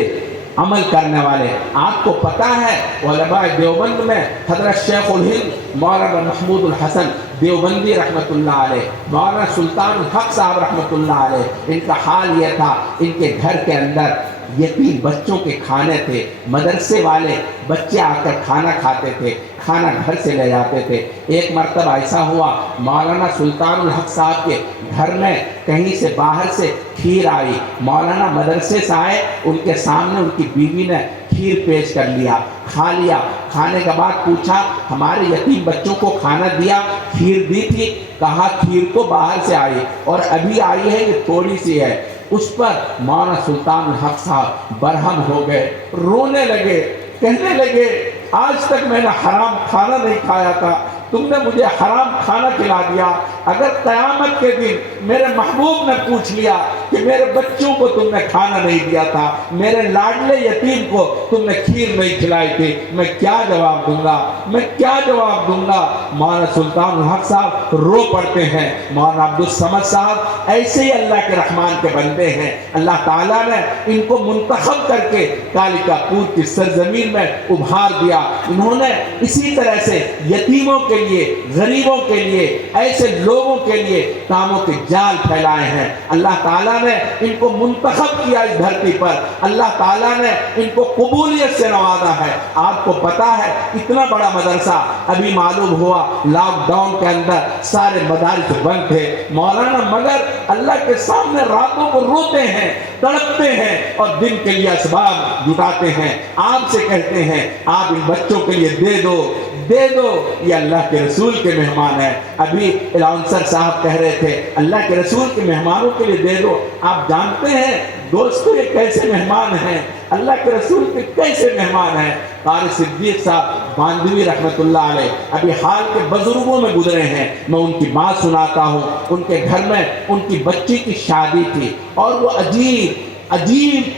अमल करने वाले। आपको पता है उलमाए देवबंद में हज़रत शेखुल हिंद मौलाना महमूदुल हसन देवबंदी रहमतुल्लाह अलैह, मौलाना सुल्तानुल हक साहब रहमतुल्लाह अलैह, इनका हाल यह था, इनके घर के अंदर यतीम बच्चों के खाने थे। मदरसे वाले बच्चे आकर खाना खाते थे, खाना घर से ले जाते थे। एक मरतबा ऐसा हुआ मौलाना सुल्तानुल हक साहब के घर में कहीं से बाहर से खीर आई। मौलाना मदरसे से आए, उनके सामने उनकी बीवी ने खीर पेश कर लिया, खा लिया। खाने के बाद पूछा हमारे यतीम बच्चों को खाना दिया? खीर दी थी। कहा खीर तो बाहर से आई और अभी आई है, ये थोड़ी सी है। उस पर मौलाना सुल्तानुल हक साहब बरहम हो गए, रोने लगे, कहने लगे आज तक मैंने हराम खाना नहीं खाया था, तुमने मुझे हराम खाना खिला दिया। अगर क़यामत के दिन मेरे महबूब ने पूछ लिया कि मेरे बच्चों को तुमने खाना नहीं दिया था, मेरे लाडले यतीम को तुमने खीर नहीं खिलाई थी, मैं क्या जवाब दूंगा, मैं क्या जवाब दूंगा। मौलाना सुल्तानुल हक साहब रो पड़ते हैं। मौलाना अब्दुल समद साहब ऐसे ही अल्लाह के रहमान के बंदे हैं। अल्लाह ताला ने इनको मुंतखब करके कालिकापुर की सरजमीन में उभार दिया। इन्होंने इसी तरह से यतीमों के लिए, गरीबों के लिए, ऐसे लोगों के लिए कामों के जाल फैलाए हैं। अल्लाह ताला ने इनको मुंतखब किया इस धरती पर। अल्लाह ताला ने इनको कबूलियत से नवाजा है। आपको पता है इतना बड़ा मदरसा, अभी मालूम हुआ लॉकडाउन के अंदर सारे मदारिस बंद थे। मौलाना मगर अल्लाह के सामने रातों को रोते हैं, तड़पते हैं और दिन के लिए असबाब जुटाते हैं। आपसे कहते हैं आप इन बच्चों के लिए दे दो, दे दो। ये अल्लाह के रसूल के मेहमान हैं। अभी अलाउंसर साहब कह रहे थे अल्लाह के रसूल के मेहमानों के लिए दे दो। आप जानते हैं दोस्तों ये कैसे मेहमान हैं, अल्लाह के रसूल के कैसे मेहमान हैं। कारी सिद्दीक साहब बांदवी रहमतुल्लाह अलैह अभी हाल के बुजुर्गों में गुजरे हैं। मैं उनकी बात सुनाता हूँ। उनके घर में उनकी बच्ची की शादी थी और वो अजीब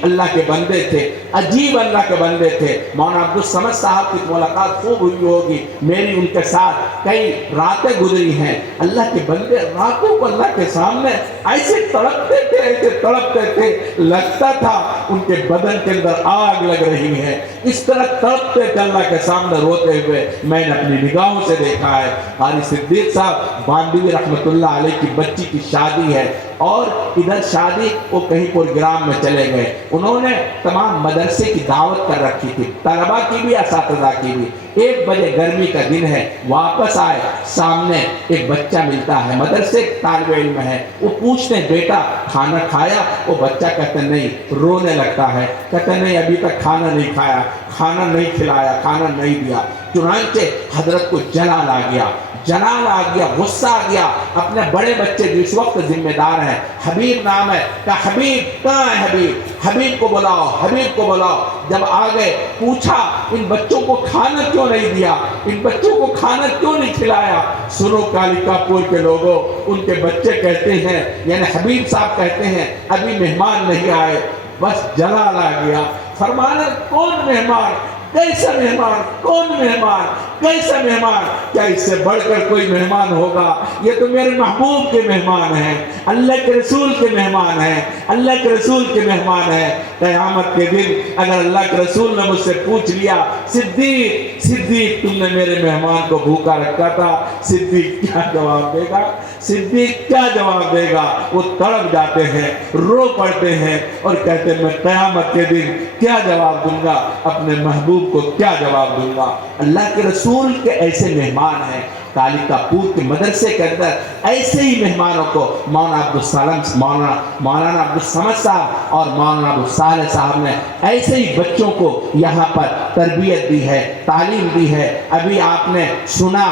अल्लाह के बंदे थे, अजीब अल्लाह के बंदे थे। मौलाना अब्दुल समद साहब की मुलाकात खूब हुई होगी, मेरी उनके साथ कई रातें गुजरी हैं। अल्लाह के बंदे रातों को अल्लाह के सामने ऐसे तड़पते थे, ऐसे तड़पते थे, लगता था उनके बदन के अंदर आग लग रही है। इस तरह तड़पते थे अल्लाह के सामने रोते हुए, मैंने अपनी निगाहों से देखा है। कारी सिद्दीक साहब बांदवी रहमतुल्लाह अलैह की बच्ची की शादी है और इधर शादी वो कहीं प्रोग्राम में चले गए। उन्होंने तमाम मदरसे की दावत कर रखी थी, तलबा की भी, असातिज़ा की भी। 1 बजे गर्मी का दिन है, वापस आए, सामने एक बच्चा मिलता है, मदरसे तालिब इल्म है। वो पूछते हैं बेटा खाना खाया? वो बच्चा कहते नहीं, रोने लगता है, कहते नहीं अभी तक खाना नहीं खाया, खाना नहीं खिलाया, खाना नहीं दिया। चुनांचे हजरत को जलाल आ गया, जलाल आ गया, गुस्सा आ गया। अपने बड़े बच्चे जिस वक्त जिम्मेदार हैं, हबीब नाम है, कहा हबीब कहाँ है हबीब, हबीब को बुलाओ, हबीब को बुलाओ। जब आ गए पूछा इन बच्चों को खाना क्यों नहीं दिया, इन बच्चों को खाना क्यों नहीं खिलाया? सुनो कालिकापुर के लोगों, उनके बच्चे कहते हैं, यानी हबीब साहब कहते हैं अभी मेहमान नहीं आए, बस जलाल आ गया। फरमाना कौन मेहमान, कैसा मेहमान, कौन मेहमान, कैसा मेहमान? क्या इससे बढ़कर कोई मेहमान होगा? ये तो मेरे महबूब के मेहमान हैं, अल्लाह के रसूल के मेहमान हैं, अल्लाह के रसूल के मेहमान हैं। क़यामत के दिन अगर अल्लाह के रसूल ने मुझसे पूछ लिया सिद्दीक, सिद्दीक तुमने मेरे मेहमान को भूखा रखा था, सिद्दीक क्या जवाब देगा? सिद्दीक क्या जवाब देगा? वो तड़प जाते हैं, रो पड़ते हैं और कहते हैं मैं क़यामत के दिन क्या जवाब दूंगा, अपने महबूब को क्या जवाब दूंगा? अल्लाह के रसूल के ऐसे मेहमान हैं। कालिकापुर के मदरसे के अंदर ऐसे ही मेहमानों को मौलाना अब्दुल समद साहब और मौलाना अब्दुल सालेह साहब ने ऐसे ही बच्चों को यहाँ पर तरबियत दी है, तालीम दी है। अभी आपने सुना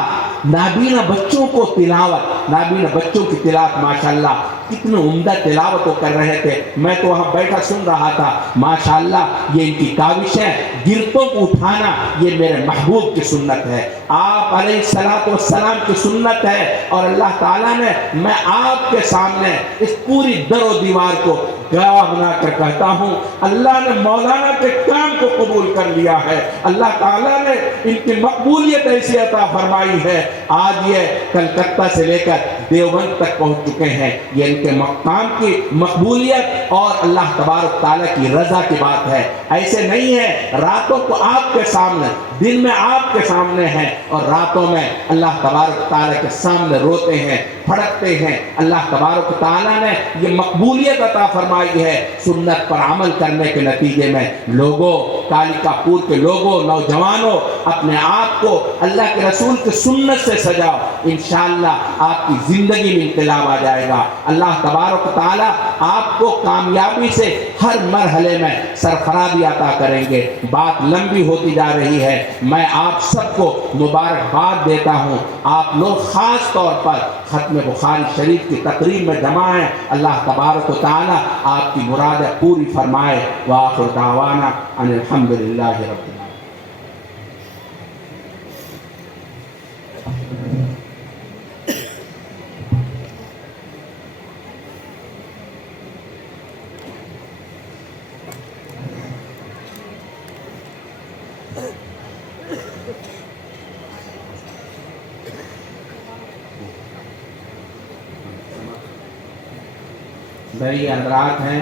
नाबीना बच्चों को तिलावत नाबीना बच्चों की तिलावत माशाल्लाह कितने उम्दा तिलावत वो कर रहे थे। मैं तो वहाँ बैठा सुन रहा था। माशाल्लाह ये इनकी काविश है, गिरतों को उठाना ये मेरे महबूब की सुन्नत है, आप अलैहिस्सलातु वस्सलाम की सुन्नत है। और अल्लाह ताला ने, मैं आपके सामने इस पूरी दरो दीवार को गवाह बनाकर कहता हूँ, अल्लाह ने मौलाना के काम को कबूल कर लिया है। अल्लाह ताला ने इनकी मकबूलियत ऐसी अता फरमाई है, आज ये कलकत्ता से लेकर देवबंद तक पहुँच चुके हैं। ये इनके मकाम की मकबूलियत और अल्लाह तबारक ताला की रजा की बात है। ऐसे नहीं है, रातों को आपके सामने, दिन में आपके सामने हैं और रातों में अल्लाह तबारक ताला के सामने रोते हैं, फड़कते हैं। अल्लाह तबारक ताला ने ये मकबूलियत अता फरमाई है सुन्नत पर अमल करने के नतीजे में। लोगों, कालिकापुर के लोगों, नौजवानों, अपने आप को अल्लाह के रसूल की सुन्नत से सजाओ, इंशाअल्लाह आपकी जिंदगी में इंकलाब आ जाएगा। अल्लाह तबारक ताला आपको कामयाबी से हर मरहले में सरफराजी अता करेंगे। बात लंबी होती जा रही है, मैं आप सबको मुबारकबाद देता हूँ। आप लोग खास तौर पर खत्म बुखारी शरीफ की तकरीब में जमा हैं। अल्लाह तबारक ताला आपकी मुरादें पूरी फरमाए। व आखिर दावाना अनिल हम्दुलिल्लाहि रब्बिल आलमीन। मेरी हज़रात हैं,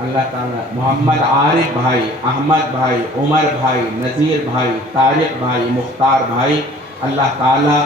अल्लाह ताला मोहम्मद आरिफ भाई, अहमद भाई, उमर भाई, नज़ीर भाई, तारिक भाई, मुख्तार भाई, अल्लाह ताला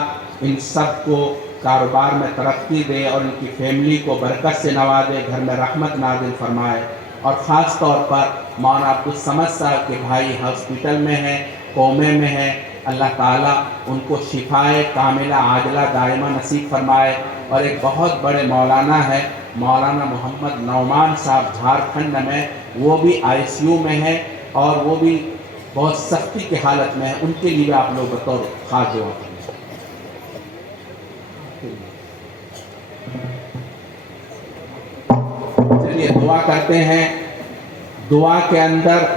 इन सब को कारोबार में तरक्की दे और इनकी फैमिली को बरकत से नवाजे, घर में रहमत नाजिल फरमाए। और ख़ास तौर पर मौलाना अब्दुल समद साहब के भाई हॉस्पिटल में हैं, कोमे में हैं, अल्लाह ताला उनको शिफाए कामिला आजला दायमा नसीब फरमाए। और एक बहुत बड़े मौलाना है, मौलाना मोहम्मद नौमान साहब, झारखंड में, वो भी ICU में है और वो भी बहुत सख्ती की हालत में है। उनके लिए आप लोग बतौर खास दुआ करें। चलिए दुआ करते हैं। दुआ के अंदर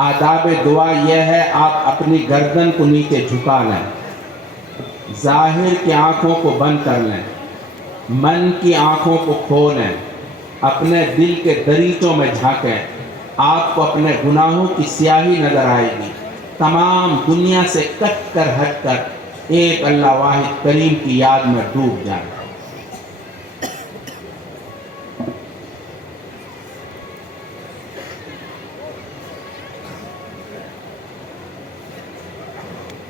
आदाब दुआ यह है, आप अपनी गर्दन को नीचे झुका लें, जाहिर की आंखों को बंद कर लें, मन की आंखों को खोलें, अपने दिल के दरीचों में झांकें। आपको अपने गुनाहों की स्याही नजर आएगी। तमाम दुनिया से कट कर हट कर एक अल्लाह वाहिद करीम की याद में डूब जाएं।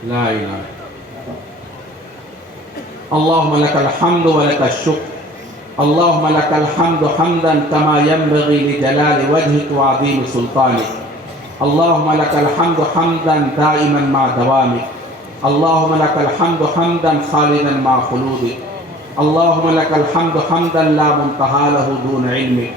ला इलाहा अल्लाहुम्मा लकल हम्दु व लकल शुक्र, अल्लाहुम्मा लकल हम्दु हम्दन कमा यंबगी लिजलालि वजहिक व अज़ीम सुल्तानिक, अल्लाहुम्मा लकल हम्दु हम्दन दाइमन मा दवामिक, अल्लाहुम्मा लकल हम्दु हम्दन खालिदन मा खुलूदिक, अल्लाहुम्मा लकल हम्दु हम्दन ला मुंतहा लहु दून इल्मिक,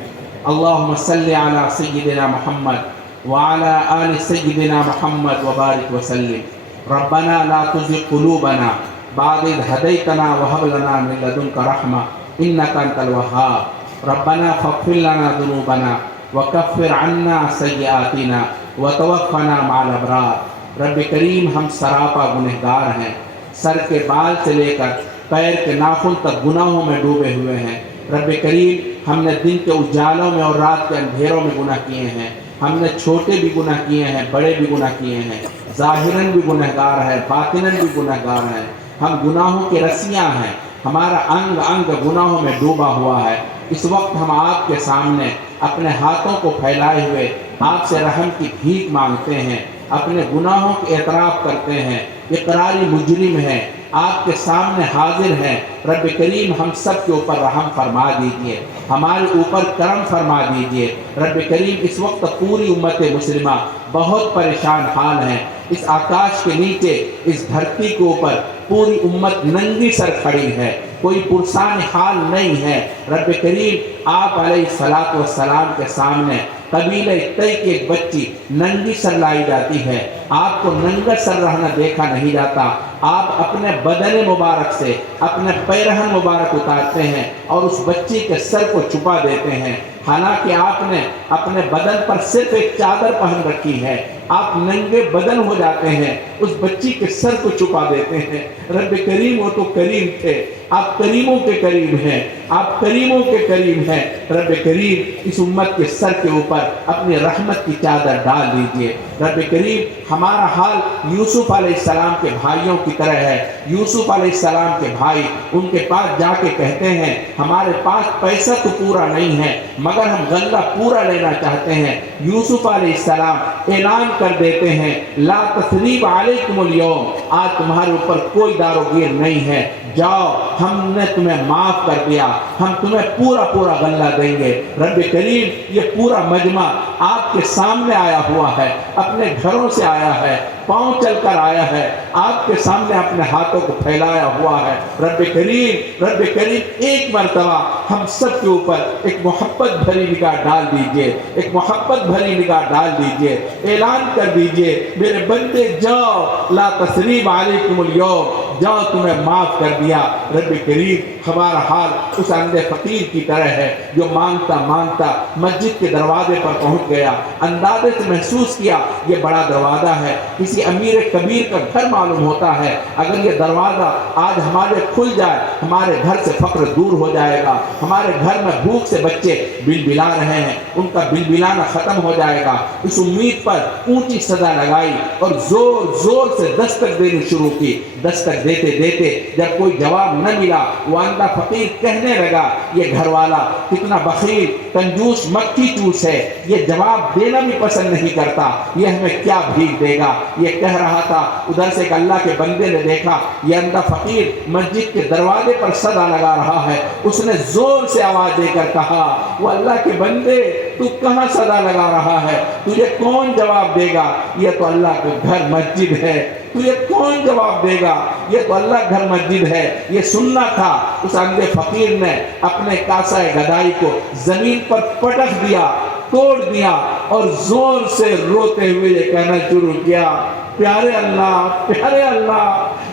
अल्लाहुम्मा सल्लि अला सय्यिदिना मुहम्मद व अला आलि सय्यिदिना मुहम्मद व बारिक व सल्लिम। रब्बना ला तुज़िग़ क़ुलूबना बाद इज़ हदैतना व हब लना मिन लदुनका रहमा इन्नका अंतल वह्हाब। रब्बना फ़ग़फ़िर लना ज़ुनूबना व कफ़्फ़िर अन्ना सय्यिआतिना व तवफ़्फ़ना मअल अबरार। रब्बे करीम, हम सरापा गुनहगार हैं, सर के बाल से लेकर पैर के नाखून तक गुनाहों में डूबे हुए हैं। रब्बे करीम, हमने दिन के उजालों में और रात के अंधेरों में गुनाह किए हैं। हमने छोटे भी गुनाह किए हैं, बड़े भी गुनाह किए हैं, ज़ाहिरन भी गुनहगार है, बातिनन भी गुनहगार हैं। हम गुनाहों के रस्सियाँ हैं, हमारा अंग अंग गुनाहों में डूबा हुआ है। इस वक्त हम आपके सामने अपने हाथों को फैलाए हुए आपसे रहम की भीख मांगते हैं, अपने गुनाहों के एतराफ़ करते हैं, इकरारी मुजरिम हैं, आपके सामने हाजिर हैं। रब करीम, हम सब के ऊपर रहम फरमा दीजिए, हमारे ऊपर करम फरमा दीजिए। रब करीम, इस वक्त पूरी उम्मत मुस्लिमा बहुत परेशान हाल है। इस आकाश के नीचे, इस धरती के ऊपर पूरी उम्मत नंगी सर खड़ी है, कोई पुरसान हाल नहीं है। रब करीम, आप अलैहिस्सलातु वस्सलाम के सामने कबीले तय की एक बच्ची नंगी सर लाई जाती है, आपको नंगा सर रहना देखा नहीं जाता, आप अपने बदन मुबारक से अपने पैरहन मुबारक उतारते हैं और उस बच्ची के सर को छुपा देते हैं। हालांकि आपने अपने बदन पर सिर्फ एक चादर पहन रखी है, आप नंगे बदन हो जाते हैं, उस बच्ची के सर को छुपा देते हैं। रब करीम वो तो करीम थे, आप करीमों के करीम हैं, आप करीमों के करीम हैं। रब करीम इस उम्मत के सर के ऊपर अपनी रहमत की चादर डाल दीजिए। रब करीम हमारा हाल यूसुफ अलैहिस्सलाम के भाइयों की तरह है। यूसुफ अलैहिस्सलाम के भाई उनके पास जाके कहते हैं हमारे पास पैसा तो पूरा नहीं है मगर हम गल्ला पूरा लेना चाहते हैं। यूसुफ अलैहिस्सलाम ऐलान कर देते हैं ला तस्रीब अलैकुमुल यौम, आज तुम्हारे ऊपर कोई दारोगीर नहीं है, जाओ हमने तुम्हें माफ कर दिया, हम तुम्हें पूरा पूरा गल्ला देंगे। रब करीम ये पूरा मजमा आपके सामने आया हुआ है, अपने घरों से आया है, पांव चलकर आया है, आपके सामने अपने हाथों को फैलाया हुआ है। रब करीम एक मर्तबा हम सब के ऊपर एक मोहब्बत भरी निगाह डाल दीजिए, एक मोहब्बत भरी निगाह डाल दीजिए, ऐलान कर दीजिए मेरे बंदे जाओ ला तस्रीब अलैकुमुल यौम, जाओ तुम्हें माफ कर दिया। रब करीम हमारा हाल उस अंधे फकीर की तरह है जो मांगता मांगता मस्जिद के दरवाजे पर पहुंच गया, अंदाजे से महसूस किया ये बड़ा दरवाजा है, किसी अमीर कबीर का घर मालूम होता है, अगर ये दरवाजा आज हमारे खुल जाए हमारे घर से फक्र दूर हो जाएगा, हमारे घर में भूख से बच्चे बिलबिला रहे हैं उनका बिलबिलाना खत्म हो जाएगा। इस उम्मीद पर ऊंची सदा लगाई और जोर जोर से दस्तक देनी शुरू की। दस्तक देते देते जब कोई जवाब न मिला वो अंधा फकीर कहने लगा ये घर वाला कितना बखील कंजूस मक्खी चूस है, ये जवाब देना भी पसंद नहीं करता, ये हमें क्या भीख देगा। ये कह रहा था, उधर से एक अल्लाह के बंदे ने देखा ये अंधा फकीर मस्जिद के दरवाजे पर सदा लगा रहा है, उसने जोर से आवाज देकर कहा वो अल्लाह के बंदे तू कहाँ सदा लगा रहा है, तुझे कौन जवाब देगा, ये तो अल्लाह का घर मस्जिद है, तुझे कौन जवाब देगा, ये तो अल्लाह घर मस्जिद है। ये सुनना था। उस अंधे फकीर ने अपने कासाए गदाई को जमीन पर पटक दिया, तोड़ दिया और जोर से रोते हुए ये कहना शुरू किया प्यारे अल्लाह,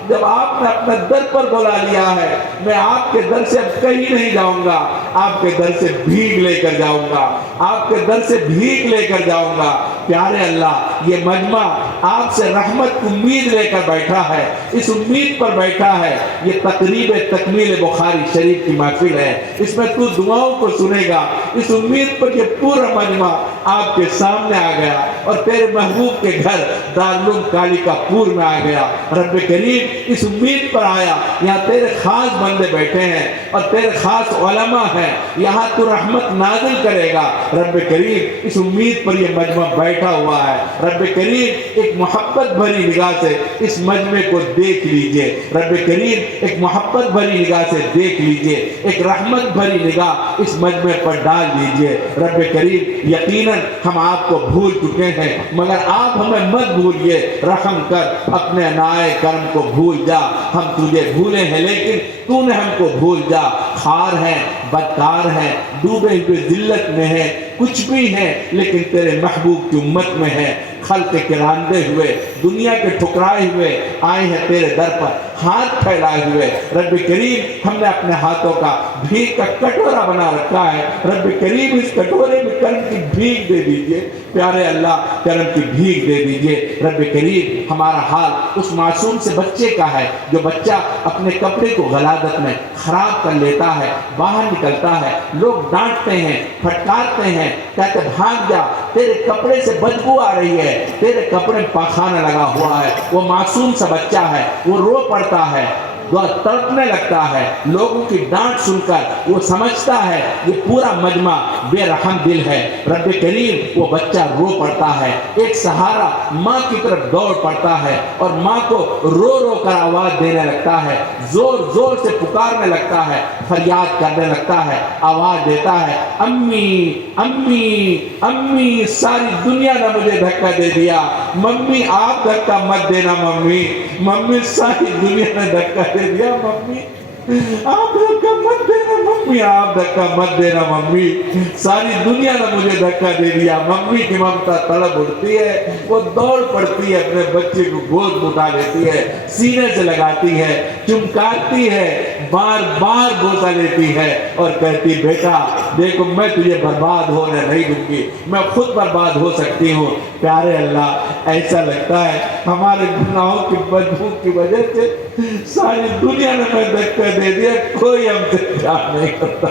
जब आपने अपने दर पर बुला लिया है मैं आपके दर से अब कहीं नहीं जाऊंगा, आपके दर से भीख लेकर जाऊंगा, आपके दर से भीख लेकर जाऊंगा। प्यारे अल्लाह ये मजमा आपसे रहमत की उम्मीद लेकर बैठा है, इस उम्मीद पर बैठा है। ये तकरीब तकमील बुखारी शरीफ की महफिल है, इसमें तू दुआओं को सुनेगा, इस उम्मीद पर ये पूरा मजमा आपके सामने आ गया और तेरे महबूब के घर दारुल कालिकापुर में आ गया। रब करीम इस उम्मीद पर आया यहाँ तेरे खास बंदे बैठे हैं और तेरे खास उलमा हैं, यहाँ तू रहमत नाजिल करेगा। रब करीम इस उम्मीद पर ये मजमा बैठा हुआ है। रब करीम एक मोहब्बत भरी निगाह से इस मजमे को देख लीजिए, रब करीम एक मोहब्बत भरी निगाह से देख लीजिए, एक रहमत भरी निगाह इस मजमे पर डाल दीजिए। रब करीम यकीनन हम आपको भूल चुके हैं मगर आप हमें मत भूलिए, रहम कर अपने नाए कर्म को भूल जा। हम तुझे भूले हैं लेकिन तूने हमको भूल जा। खार हैं, बदकार हैं, डूबे हुए जिल्लत में है, कुछ भी है लेकिन तेरे महबूब की उम्मत में है। खल्क के रांदे हुए, दुनिया के ठुकराए हुए आए हैं तेरे दर पर हाथ फैलाए हुए। रब करीम हमने अपने हाथों का भीख का कटोरा बना रखा है, रब करीम इस कटोरे में कर्म की भीख दे दीजिए। प्यारे अल्लाह कर्म की भीख दे दीजिए। रब करीम हमारा हाल उस मासूम से बच्चे का है जो बच्चा अपने कपड़े को गलादत में खराब कर लेता है, बाहर निकलता है, लोग डांटते हैं, फटकारते हैं, कहते भाग जा, तेरे कपड़े से बदबू आ रही है, तेरे कपड़े में पाखाना लगा हुआ है। वो मासूम सा बच्चा है, वो रो पड़ता है, वो तड़पने लगता है, लोगों की डांट सुनकर वो समझता है ये पूरा मजमा बेरहम दिल है। रब करीम वो बच्चा रो पड़ता है, एक सहारा माँ की तरफ दौड़ पड़ता है और माँ को रो रो कर आवाज देने लगता है, जोर जोर से पुकारने लगता है, फरियाद करने लगता है, आवाज देता है अम्मी अम्मी अम्मी। सारी दुनिया ने मुझे धक्का दे दिया, मम्मी आप धक्का मत देना, मम्मी मम्मी सारी दुनिया ने धक्का दे दिया, मम्मी आप धक्का मत देना, मम्मी आप धक्का मत देना मम्मी, सारी दुनिया ने मुझे धक्का दे दिया। मम्मी की ममता तड़प उठती है, वो दौड़ पड़ती है, अपने बच्चे को गोद में उठा लेती है, सीने से लगाती है, चुमकाती है, बार बार बोसा लेती है और कहती बेटा देखो मैं तुझे बर्बाद होने नहीं दूंगी, मैं खुद बर्बाद हो सकती हूँ। प्यारे अल्लाह, ऐसा लगता है हमारे गुनाहों की बदबू की वजह से सारी दुनिया ने हमें धक्का दे दिया, कोई हमसे प्यार नहीं करता।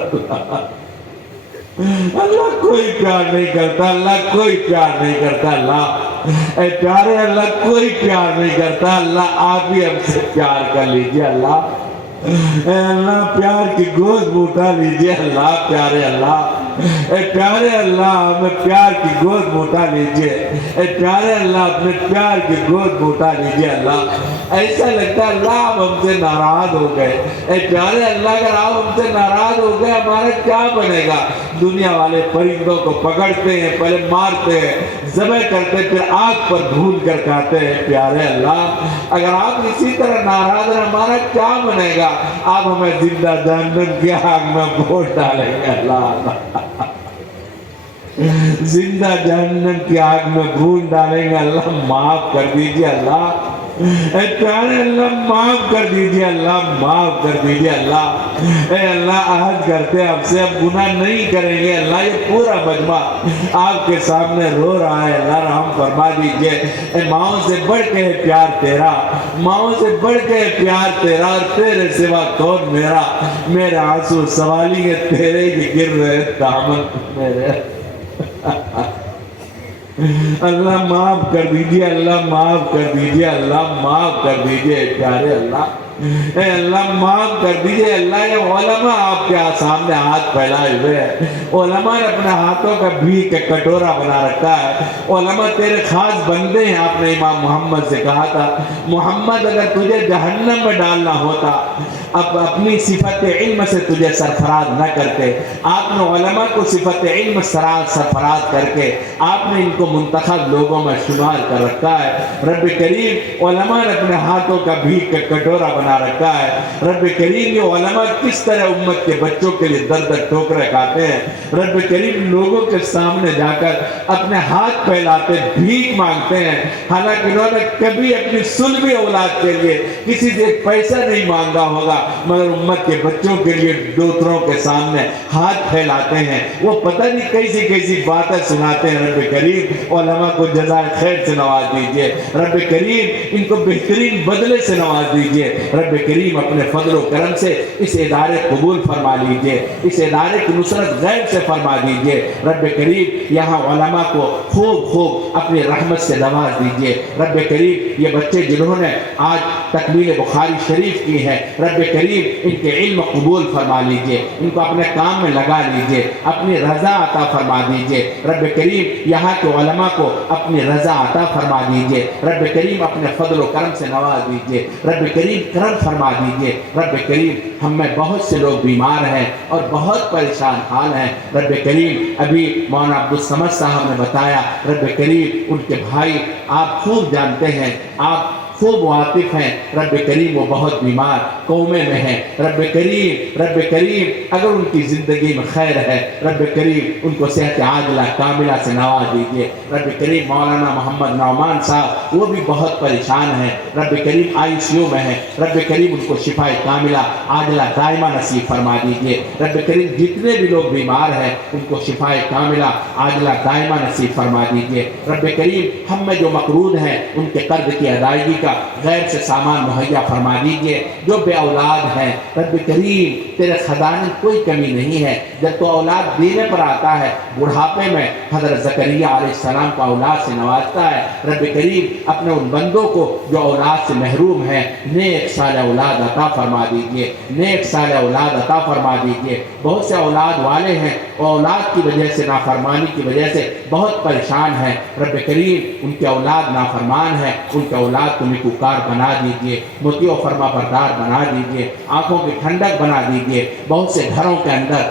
अल्लाह कोई प्यार नहीं करता, अल्लाह कोई प्यार नहीं करता। अल्लाह प्यारे अल्लाह कोई प्यार नहीं करता। अल्लाह आप ही हमसे प्यार कर लीजिए। अल्लाह प्यार की गोद में उठा लीजिए। अल्लाह प्यारे अल्लाह, प्यारे अल्लाह हमें प्यार की गोद में उठा लीजिए। प्यारे अल्लाह अपने प्यार की गोद में उठा लीजिए। अल्लाह ऐसा लगता है अल्लाह आप हमसे नाराज हो गए। प्यारे अल्लाह अगर आप हमसे नाराज हो गए हमारा क्या बनेगा? दुनिया वाले परिंदों को पकड़ते हैं, पहले मारते हैं, ज़बह करते हैं, फिर आग पर भून कर खाते हैं। प्यारे अल्लाह अगर आप इसी तरह नाराज हैं हमारा क्या बनेगा? आप हमें जिंदा जहन्नम की आग में भोट डालेंगे। अल्लाह जिंदा जहन्नम की आग में भून डालेंगे। अल्लाह माफ कर दीजिए। अल्लाह प्यारे अल्लाह माफ कर दीजिए। अल्लाह माफ कर दीजिए। अल्लाह आहद करते आपसे अब गुनाह नहीं करेंगे। अल्लाह ये पूरा मजमा आपके सामने रो रहा है। अल्लाह रहम फरमा दीजिए। माओ से बढ़ के प्यार तेरा, माओ से बढ़ के प्यार तेरा, और तेरे सिवा कौन मेरा? मेरे आंसू सवाली है तेरे ही गिर रहे दामन मेरे। अल्लाह माफ कर दीजिए। अल्लाह माफ कर दीजिए। अल्लाह माफ कर दीजिए। प्यारे अल्लाह माफ कर दीजिए। अल्लाह ये उलमा आपके सामने हाथ फैलाए हुए हैं। उलमा ने अपने हाथों का भीख का कटोरा बना रखा है। उलमा तेरे खास बंदे हैं। आपने इमाम मोहम्मद से कहा था मोहम्मद अगर तुझे जहन्नम में डालना होता अब अपनी सिफत इल्म से तुझे सरफराज न करते। आपने उलमा को सिफत इल्म सरफराज करके आपने इनको मुंतखब लोगों में शुमार कर रखा है। रब करीम उलमा ने अपने हाथों का भीख का कटोरा बना रखा है। रब करीम ये उलमा किस तरह उम्मत के बच्चों के लिए दर दर ठोकरें खाते हैं। रब करीम लोगों के सामने जाकर अपने हाथ फैलाते भीख मांगते हैं। हालांकि उन्होंने कभी अपनी सुलभी औलाद के लिए किसी से पैसा नहीं मांगा होगा, मगर उम्मत के बच्चों के लिए दूसरों के सामने हाथ फैलाते हैं। वो पता नहीं कैसी कैसी बातें सुनाते हैं। रब करीम उलमा को जज़ाए खैर से नवाज दीजिए। रब करीम इनको बेहतरीन बदले से नवाज दीजिए। रब करीम अपने फजल व करम से इस इदारे कबूल फरमा लीजिए, इस इदारे की नुसरत गैब से फरमा दीजिए। रब करीम यहाँ उलमा को खूब खूब अपनी रहमत से नवाज दीजिए। रब करीम ये बच्चे जिन्होंने आज तकमील बुखारी शरीफ की है, रब करीम इनके इल्म कबूल फरमा लीजिए, इनको अपने काम में लगा लीजिए, अपनी रजा अता फरमा दीजिए। रब करीम यहाँ के उलमा को अपनी रजा अता फरमा दीजिए। रब करीम अपने फजल व करम से नवाज दीजिए। रब करीम करम फरमा दीजिए। रब करीम हम में बहुत से लोग बीमार हैं और बहुत परेशान हाल हैं। रब करीम अभी मौलाना अब्दुल समद साहब ने बताया, रब करीम उनके भाई आप खूब जानते हैं, आप खूब वाकिफ हैं। रब करीम वो बहुत बीमार कौमे में हैं। रब करीम अगर उनकी ज़िंदगी में खैर है, रब करीम उनको सेहत आजिला कामिला से नवाज दीजिए। रब करीम मौलाना मोहम्मद नौमान साहब वो भी बहुत परेशान हैं, रब करीम ICU में हैं। रब करीम उनको शिफाए कामिला आजिला दायमा नसीब फरमा दीजिए। रब करीम जितने भी लोग बीमार हैं उनको शिफाए कामिला आजिला दायमा नसीब फरमा दीजिए। रब करीम हम में जो मकरूद हैं उनके कर्ज की अदायगी का गैर से सामान मुहैया फरमा दीजिए। जो बे औलाद हैं रब करीम तेरे खजाने कोई कमी नहीं है। जब तो औलाद देने पर आता है बुढ़ापे में हज़रत ज़करिया अलैहिस्सलाम को औलाद से नवाजता है। रब करीम अपने उन बंदों को जो औलाद से महरूम हैं नेक साल औलाद अता फरमा दीजिए, नेक साल औलाद अता फरमा दीजिए। बहुत से औलाद वाले हैं औलाद की वजह से नाफरमानी की वजह से बहुत परेशान हैं। रब करीम उनके औलाद नाफरमान है, उनके औलाद को निकुकार बना दीजिए, मुतियो फरमा बरदार बना दीजिए, आंखों की ठंडक बना दीजिए। बहुत से घरों के अंदर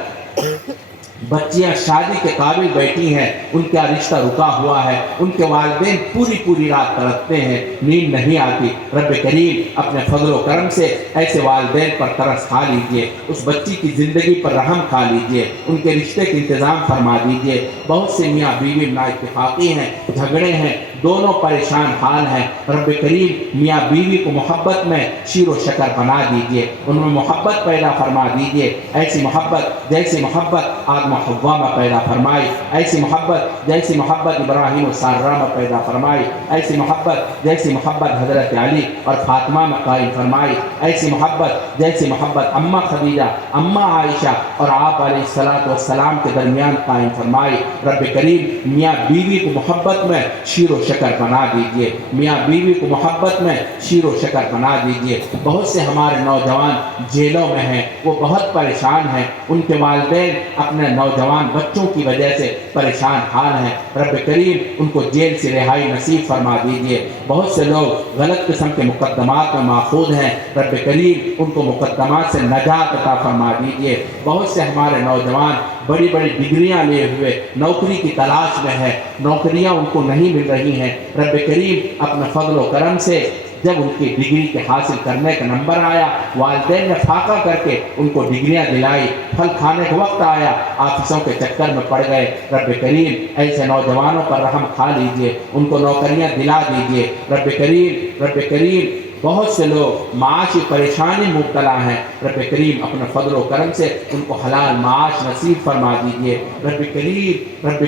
बच्चियां शादी के काबिल बैठी हैं, उनका रिश्ता रुका हुआ है, उनके वालिदैन पूरी पूरी रात तड़पते हैं, नींद नहीं आती। रब करीम अपने फजल व करम से ऐसे वालिदैन पर तरस खा लीजिए, उस बच्ची की ज़िंदगी पर रहम खा लीजिए, उनके रिश्ते का इंतज़ाम फरमा दीजिए। बहुत से मियाँ बीवी नाइत्तेफाकी हैं, झगड़े हैं, दोनों परेशान हाल हैं। रब करीम मियाँ बीवी को मोहब्बत में शीरो शकर बना दीजिए, उनमें मोहब्बत पैदा फरमा दीजिए, ऐसी मोहब्बत जैसी मोहब्बत आदम हव्वा में पैदा फरमाई, ऐसी मोहब्बत जैसी मोहब्बत इब्राहिम और सारा में पैदा फरमाई, ऐसी मोहब्बत जैसी मोहब्बत हज़रत अली और फातिमा में कायम फरमाई, ऐसी मोहब्बत जैसी मोहब्बत अम्मा खदीजा, अम्मा आयशा और आप अलैहिस्सलाम के दरमियान कायम फरमाई। रब करीम मियाँ बीवी को मोहब्बत में शीरो शकर बना दीजिए, मियाँ बीवी को मोहब्बत में शीरो शकर बना दीजिए। बहुत से हमारे नौजवान जेलों में हैं, वो बहुत परेशान हैं, उनके वालिदैन अपने नौजवान बच्चों की वजह से परेशान हाल हैं। रब करीम उनको जेल से रिहाई नसीब फरमा दीजिए। बहुत से लोग गलत किस्म के मुकद्दमात में माखूद हैं, रब करीम उनको मुकद्दमात से नजात अता फरमा दीजिए। बहुत से हमारे नौजवान बड़ी बड़ी डिग्रियां लिए हुए नौकरी की तलाश में है, नौकरियां उनको नहीं मिल रही हैं। रब करीम अपने फजल व करम से जब उनकी डिग्री के हासिल करने का नंबर आया, वालिदैन ने फाका करके उनको डिग्रियां दिलाई, फल खाने का वक्त आया, ऑफिसों के चक्कर में पड़ गए। रब करीम ऐसे नौजवानों पर रहम खा लीजिए, उनको नौकरियां दिला दीजिए। रब करीम बहुत से लोग माशी परेशानी मुब्तला हैं, रब करीम अपने फजल व करम से उनको हलाल माश नसीब फरमा दीजिए। रब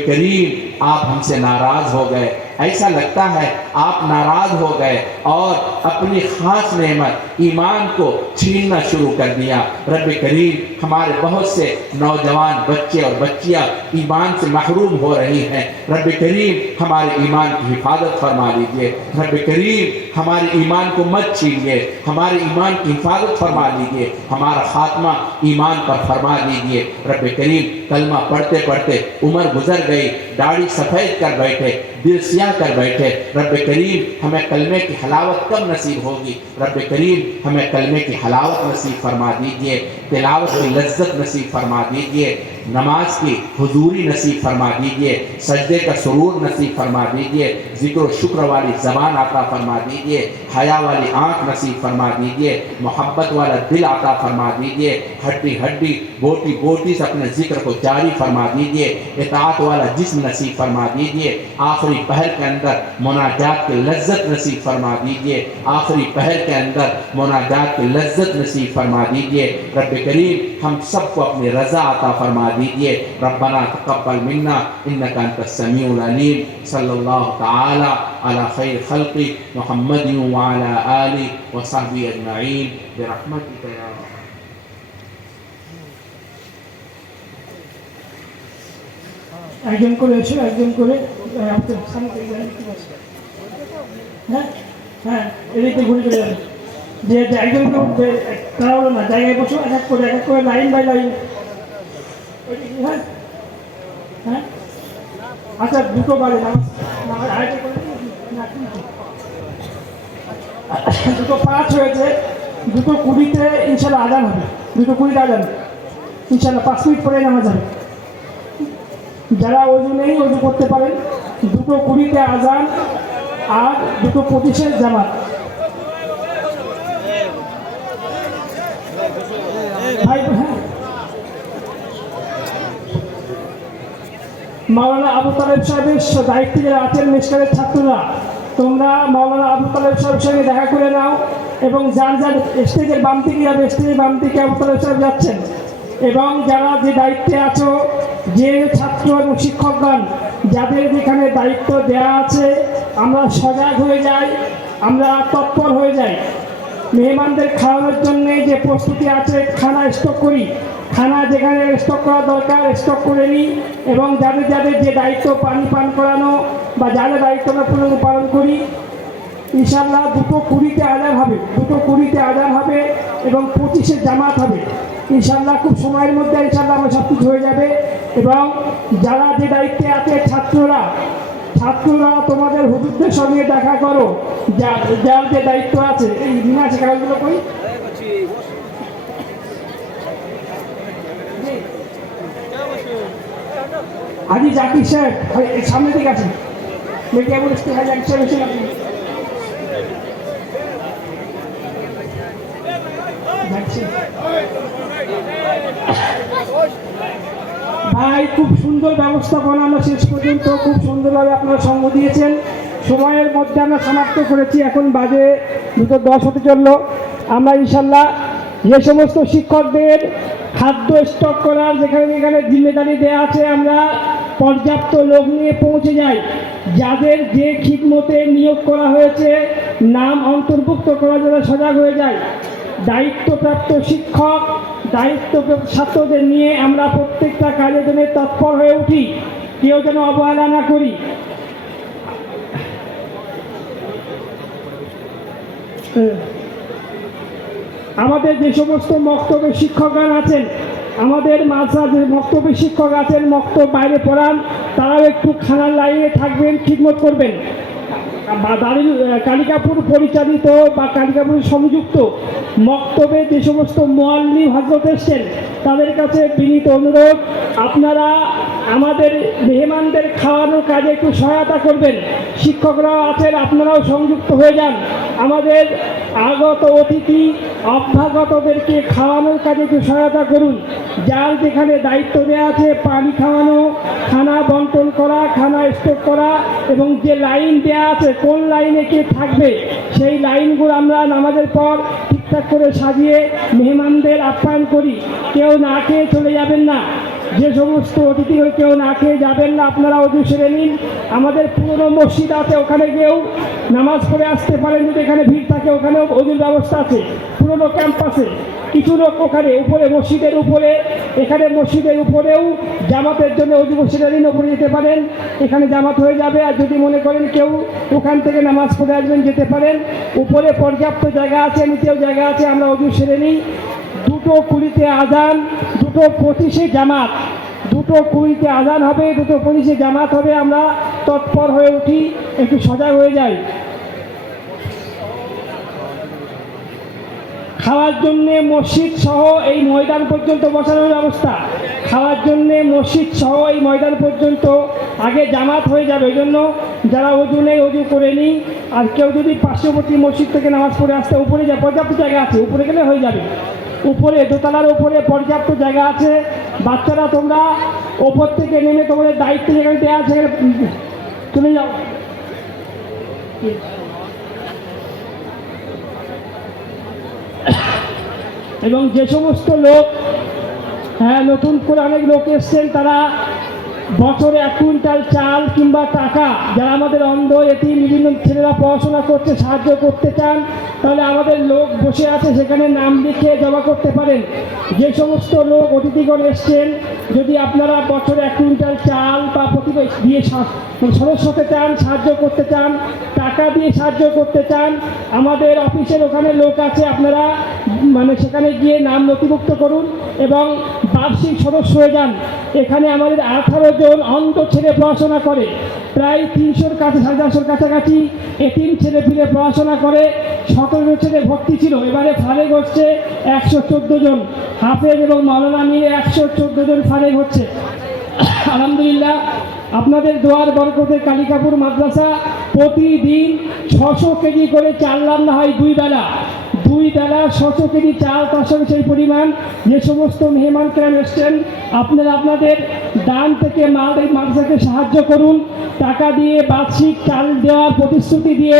करीम आप हमसे नाराज़ हो गए, ऐसा लगता है आप नाराज़ हो गए और अपनी ख़ास नेमत ईमान को छीनना शुरू कर दिया। रब करीम हमारे बहुत से नौजवान बच्चे और बच्चियाँ ईमान से महरूम हो रही हैं, रब करीम हमारे ईमान की हिफाजत फरमा लीजिए। रब करीम हमारे ईमान को मत छीनिए, हमारे ईमान की हिफाजत फरमा लीजिए, हमारा खात्मा ईमान पर फरमा दीजिए। रब करीम कलमा पढ़ते पढ़ते उम्र गुजर गई, दाढ़ी सफ़ेद कर बैठे, दिल सियाह कर बैठे। रब करीम हमें कलमे की हलावत कब नसीब होगी? रब करीम हमें कलमे की हलावत नसीब फरमा दीजिए, तिलावत की लज्जत नसीब फरमा दीजिए, नमाज की हुजूरी नसीब फरमा दीजिए, सजदे का सुरूर नसीब फरमा दीजिए, जिक्र शुक्र वाली ज़बान अता फरमा दीजिए, हया वाली आँख नसीब फरमा दीजिए, मोहब्बत वाला दिल अता फरमा दीजिए, हड्डी हड्डी बोटी बोटी से अपने जिक्र को जारी फरमा दीजिए, इताअत वाला जिस्म नसीब फरमा दीजिए। आखिरी पहर के अंदर मुनाजात की लज्जत नसीब फरमा दीजिए, आखिरी पहर के अंदर मुनाजात की लज्जत नसीब फरमा दीजिए। रब करीम हम सबको अपनी रज़ा अता फरमा दीजिए। रब्बना तक़ब्बल मिन्ना इन्नका अंतस समीउल अलीम। सल्लल्लाहु तआला अला खैर खल्क़ि मुहम्मदिन व अला आलिहि व सहबिहि अजमईन बिरहमतिका या अरहम। একজন করে এসো, একজন করে হ্যাঁ হ্যাঁ এদিকে ঘুরে চলে যাবে, যে একজন করে তারা হলো না, জায়গায় বসো, এক এক করে লাইন বাই লাইন। হ্যাঁ হ্যাঁ আচ্ছা দুটো বারে নামাজ আরেকটা করে দুটো 5 হয়েছে, 2:20 ইনশাল্লাহ আজান হবে, 2:20 আজান ইনশাল্লাহ 5 মিনিট পরে নামাজ হবে। যারা অজু নেই অজু করতে পারেন, 2:20 আজান আর 2:25 জামাত। ভাই হ্যাঁ মাওলানা আবু তালেব সাহেবের দায়িত্বে যারা আছেন, মেশকারের ছাত্ররা, তোমরা মাওলানা আবু তালেব সাহেবের সঙ্গে দেখা করে নাও এবং যার যার স্টেজের বাম দিকে যাবে, স্টেজের বাম দিকে আবু তালেব সাহেব যাচ্ছেন। এবং যারা যে দায়িত্বে আছো, যে ছাত্র এবং শিক্ষকগণ যাদের যেখানে দায়িত্ব দেওয়া আছে, আমরা সজাগ হয়ে যাই, আমরা তৎপর হয়ে যাই। মেহমানদের খাওয়ানোর জন্য যে প্রস্তুতি আছে, খানা স্টক করি, খানা যেখানে স্টক করা দরকার স্টক করে নিই। এবং যাদের যাদের যে দায়িত্ব পানি পান করানো বা যাদের দায়িত্ব আমরা পালন করি। ইনশাআল্লাহ 2:20 আজান হবে, 2:20 আজান হবে এবং 25 জামাত হবে। ইনশাআল্লাহ খুব সময়ের মধ্যে ইনশাআল্লাহ আমার সব কিছু হয়ে যাবে। এবং যারা যে দায়িত্বে আছে ছাত্ররা তোমাদের হুজুরদের সঙ্গে দেখা করো, যার যে দায়িত্ব আছে। এই বিনা শেখাগুলো কই হাজি জাকির সাহেব সামনে দিকে আছেন, মেয়েকে বলতে হাজি জাকির সাহেব এসে আপনি ভাই, খুব সুন্দর ব্যবস্থাপনা, আমরা শেষ পর্যন্ত খুব সুন্দরভাবে আপনারা সঙ্গ দিয়েছেন। সময়ের মধ্যে আমরা সমাপ্ত করেছি, এখন বাজে 2:10 হতে চললো। আমরা ইনশাল্লাহ যে সমস্ত শিক্ষকদের খাদ্য স্টক করার যেখানে যেখানে জিম্মেদারি দেওয়া আছে, আমরা পর্যাপ্ত লোক নিয়ে পৌঁছে যাই। যাদের যে খিদমতে নিয়োগ করা হয়েছে নাম অন্তর্ভুক্ত করা যারা সজাগ হয়ে যায়। দায়িত্বপ্রাপ্ত শিক্ষক, দায়িত্বপ্রাপ্ত ছাত্রদের নিয়ে আমরা প্রত্যেকটা কাজের জন্য তৎপর হয়ে উঠি, কেউ যেন অবহেলা না করি। আমাদের যে সমস্ত মক্তবের শিক্ষকগণ আছেন, আমাদের মাদ্রাসা যে মক্তবের শিক্ষক আছেন, মক্তব বাইরে পড়ান, তারাও একটু খানার লাইনে থাকবেন, খিদমত করবেন। কালিকাপুর পরিচালিত বা কালিকাপুর সংযুক্ত মক্তবে যে সমস্ত মুআল্লিম হযরত এসেছেন, তাদের কাছে বিনীত অনুরোধ, আপনারা আমাদের মেহমানদের খাওয়ানোর কাজে একটু সহায়তা করবেন। শিক্ষকরাও আছেন, আপনারাও সংযুক্ত হয়ে যান। আমাদের আগত অতিথি অভ্যাগতদেরকে খাওয়ানোর কাজে একটু সহায়তা করুন। যার যেখানে দায়িত্ব দেওয়া আছে, পানি খাওয়ানো, খানা বন্টন করা, খানা স্টক করা, এবং যে লাইন দেওয়া আছে কোন লাইনে কে থাকবে, সেই লাইনগুলো আমরা নামাজের পর ঠিকঠাক করে সাজিয়ে মেহমানদের আপ্যায়ন করি। কেউ না খেয়ে চলে যাবেন না, যে সমস্ত অতিথিগুলো কেউ না খেয়ে যাবেন না, আপনারা অজু সেরে নিন। আমাদের পুরনো মসজিদ আছে, ওখানে গিয়েও নামাজ পড়ে আসতে পারেন। যদি এখানে ভিড় থাকে, ওখানেও অজুর ব্যবস্থা আছে। পুরনো ক্যাম্পাসে কিছু লোক ওখানে উপরে মসজিদের উপরে, এখানে মসজিদের উপরেও জামাতের জন্য অজু সেরে নিন, উপরে যেতে পারেন, এখানে জামাত হয়ে যাবে। আর যদি মনে করেন কেউ ওখান থেকে নামাজ পড়ে আসবেন, যেতে পারেন। উপরে পর্যাপ্ত জায়গা আছে, নিচেও জায়গা আছে, আমরা অজু সেরে নিই। 2:20 আজান, 2:25 জামাত, 2:20 আজান হবে, 2:25 জামাত হবে। আমরা তৎপর হয়ে উঠি, একটু সজাগ হয়ে যাই। খাওয়ার জন্যে মসজিদ সহ এই ময়দান পর্যন্ত বসানোর ব্যবস্থা। খাওয়ার জন্যে মসজিদ সহ এই ময়দান পর্যন্ত আগে জামাত হয়ে যাবে। এই জন্য যারা অজু নেই অজু করে নিই। আর কেউ যদি পার্শ্ববর্তী মসজিদ থেকে নামাজ পড়ে আসতে, উপরে যা পর্যাপ্ত জায়গা আছে, উপরে গেলে হয়ে যাবে। উপরে দোতলার উপরে পর্যাপ্ত জায়গা আছে। বাচ্চারা তোমরা ওপর থেকে নেমে তোমাদের দায়িত্ব যেখানে দেওয়া আছে সেখানে চলে যাও। এবং যে সমস্ত লোক নতুন করে অনেক লোক এসছেন, তারা বছরে 1 কুইন্টাল চাল কিংবা টাকা, যারা আমাদের অন্ধ এতিম বিভিন্ন ছেলেরা পড়াশোনা করতে সাহায্য করতে চান, তাহলে আমাদের লোক বসে আছে, সেখানে নাম লিখে জমা করতে পারেন। যে সমস্ত লোক অতিথিগণ এসছেন, যদি আপনারা বছরে 1 কুইন্টাল চাল বা প্রতিবেশী দিয়ে সদস্য হতে চান, সাহায্য করতে চান, টাকা দিয়ে সাহায্য করতে চান, আমাদের অফিসের ওখানে লোক আছে, আপনারা সেখানে গিয়ে নাম নথিভুক্ত করুন এবং বার্ষিক সদস্য হয়ে যান। এখানে আমাদের 18 জন অন্ধ ছেলে পড়াশোনা করে, প্রায় 300-র কাছে 450-র কাছাকাছি এতিম ছেলে ফিরে পড়াশোনা করে। 17 ছেলে ভর্তি ছিল, এবারে ফারেক হচ্ছে 114 জন। হাফেজ এবং মাওলানা মিলে 114 জন ফারেক হচ্ছে। আলহামদুলিল্লাহ, আপনাদের দোয়ার বরকতে কালিকাপুর মাদ্রাসা প্রতিদিন 600 কেজি করে চাল রান্না হয়। 2 বেলা 600 কেজি চাল, তার সঙ্গে সেই পরিমাণ। যে সমস্ত মেহমান কেরাম এসছেন, আপনারা আপনাদের দান থেকে মাদ্রাসাকে সাহায্য করুন। টাকা দিয়ে বার্ষিক চাল দেওয়ার প্রতিশ্রুতি দিয়ে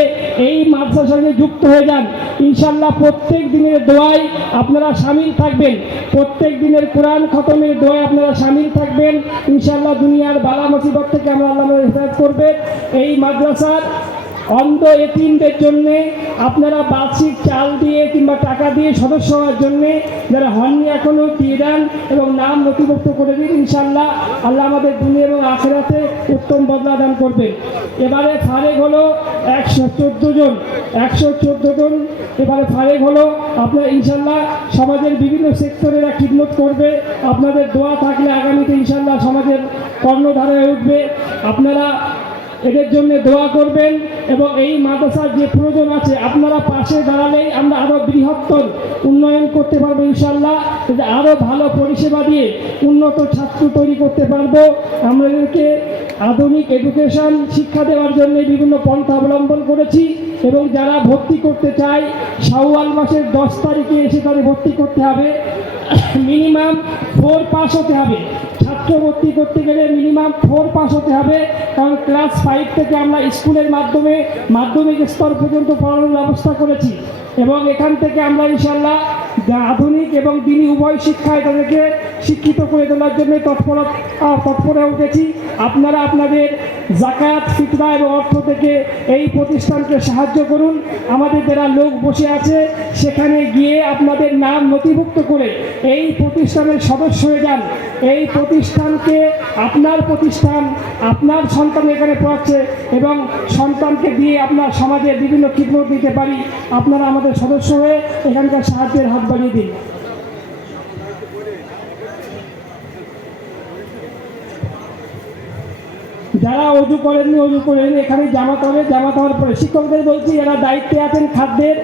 এই মাদ্রাসার সঙ্গে যুক্ত হয়ে যান। ইনশাল্লাহ প্রত্যেক দিনের দোয়ায় আপনারা শামিল থাকবেন, প্রত্যেক দিনের কোরআন খতমের দোয়ায় আপনারা শামিল থাকবেন। ইনশাল্লাহ দুনিয়ার বালা মুসিবত থেকে আমরা আল্লাহ হেফাজত করবে। এই মাদ্রাসার অন্ধ এতিমদের জন্যে আপনারা বার্ষিক চাল দিয়ে কিংবা টাকা দিয়ে সদস্য হওয়ার জন্যে যারা হননি এখনও দিয়ে দেন এবং নাম নথিভুক্ত করে দিন। ইনশাল্লাহ আল্লাহ আমাদের দুনিয়া এবং আখিরাতে উত্তম বদলা দান করবেন। এবারে ফারেক হলো 114 জন, 114 জন এবারে ফারেক হলো। আপনারা ইনশাল্লাহ সমাজের বিভিন্ন সেক্টরেরা খিদমত করবে। আপনাদের দোয়া থাকলে আগামীতে ইনশাল্লাহ সমাজের কর্ণধারায় উঠবে। আপনারা এদের জন্য দোয়া করবেন এবং এই মাদ্রাসার যে প্রয়োজন আছে আপনারা পাশে দাঁড়ালেই আমরা আরও বৃহত্তর উন্নয়ন করতে পারবো ইনশাল্লাহ, আরও ভালো পরিষেবা দিয়ে উন্নত ছাত্র তৈরি করতে পারবো। আমাদেরকে আধুনিক এডুকেশন শিক্ষা দেওয়ার জন্য বিভিন্ন পন্থা অবলম্বন করেছি এবং যারা ভর্তি করতে চায় শাওয়াল মাসের 10 তারিখে এসে তাদের ভর্তি করতে হবে। মিনিমাম 4 পাস হতে হবে। ছাত্র ভর্তি করতে গেলে মিনিমাম 4 পাস হতে হবে, কারণ ক্লাস 5 থেকে আমরা স্কুলের মাধ্যমে মাধ্যমিক স্তর পর্যন্ত পড়ানোর ব্যবস্থা করেছি এবং এখান থেকে আমরা ইনশাল্লাহ আধুনিক এবং দিনী উভয় শিক্ষায় তাদেরকে শিক্ষিত করে তোলার জন্য তৎপরে উঠেছি। আপনারা আপনাদের জাকাত, ফিতরা এবং অর্থ থেকে এই প্রতিষ্ঠানকে সাহায্য করুন। আমাদের যারা লোক বসে আছে সেখানে গিয়ে আপনাদের নাম নথিভুক্ত করে এই প্রতিষ্ঠানের সদস্য হয়ে যান। এই প্রতিষ্ঠানকে আপনার প্রতিষ্ঠান, আপনার সন্তান এখানে পড়াচ্ছে এবং সন্তানকে দিয়ে আপনার সমাজের বিভিন্ন খিদমত দিতে পারি। আপনারা আমাদের সদস্য হয়ে এখানকার সাহায্যের হাত বাড়িয়ে দিন। যারা অজু করেননি অজু করেন, এখানে জামাত হবে, জামাত হওয়ার পরে শিক্ষকদের বলছি যারা দায়িত্বে আছেন খাদ্যের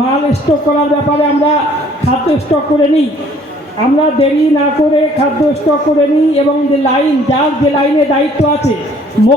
মাল স্টক করার ব্যাপারে আমরা খাদ্য স্টক করে নিই, আমরা দেরি না করে খাদ্য স্টক করে নিই এবং যে লাইন, যার যে লাইনে দায়িত্ব আছে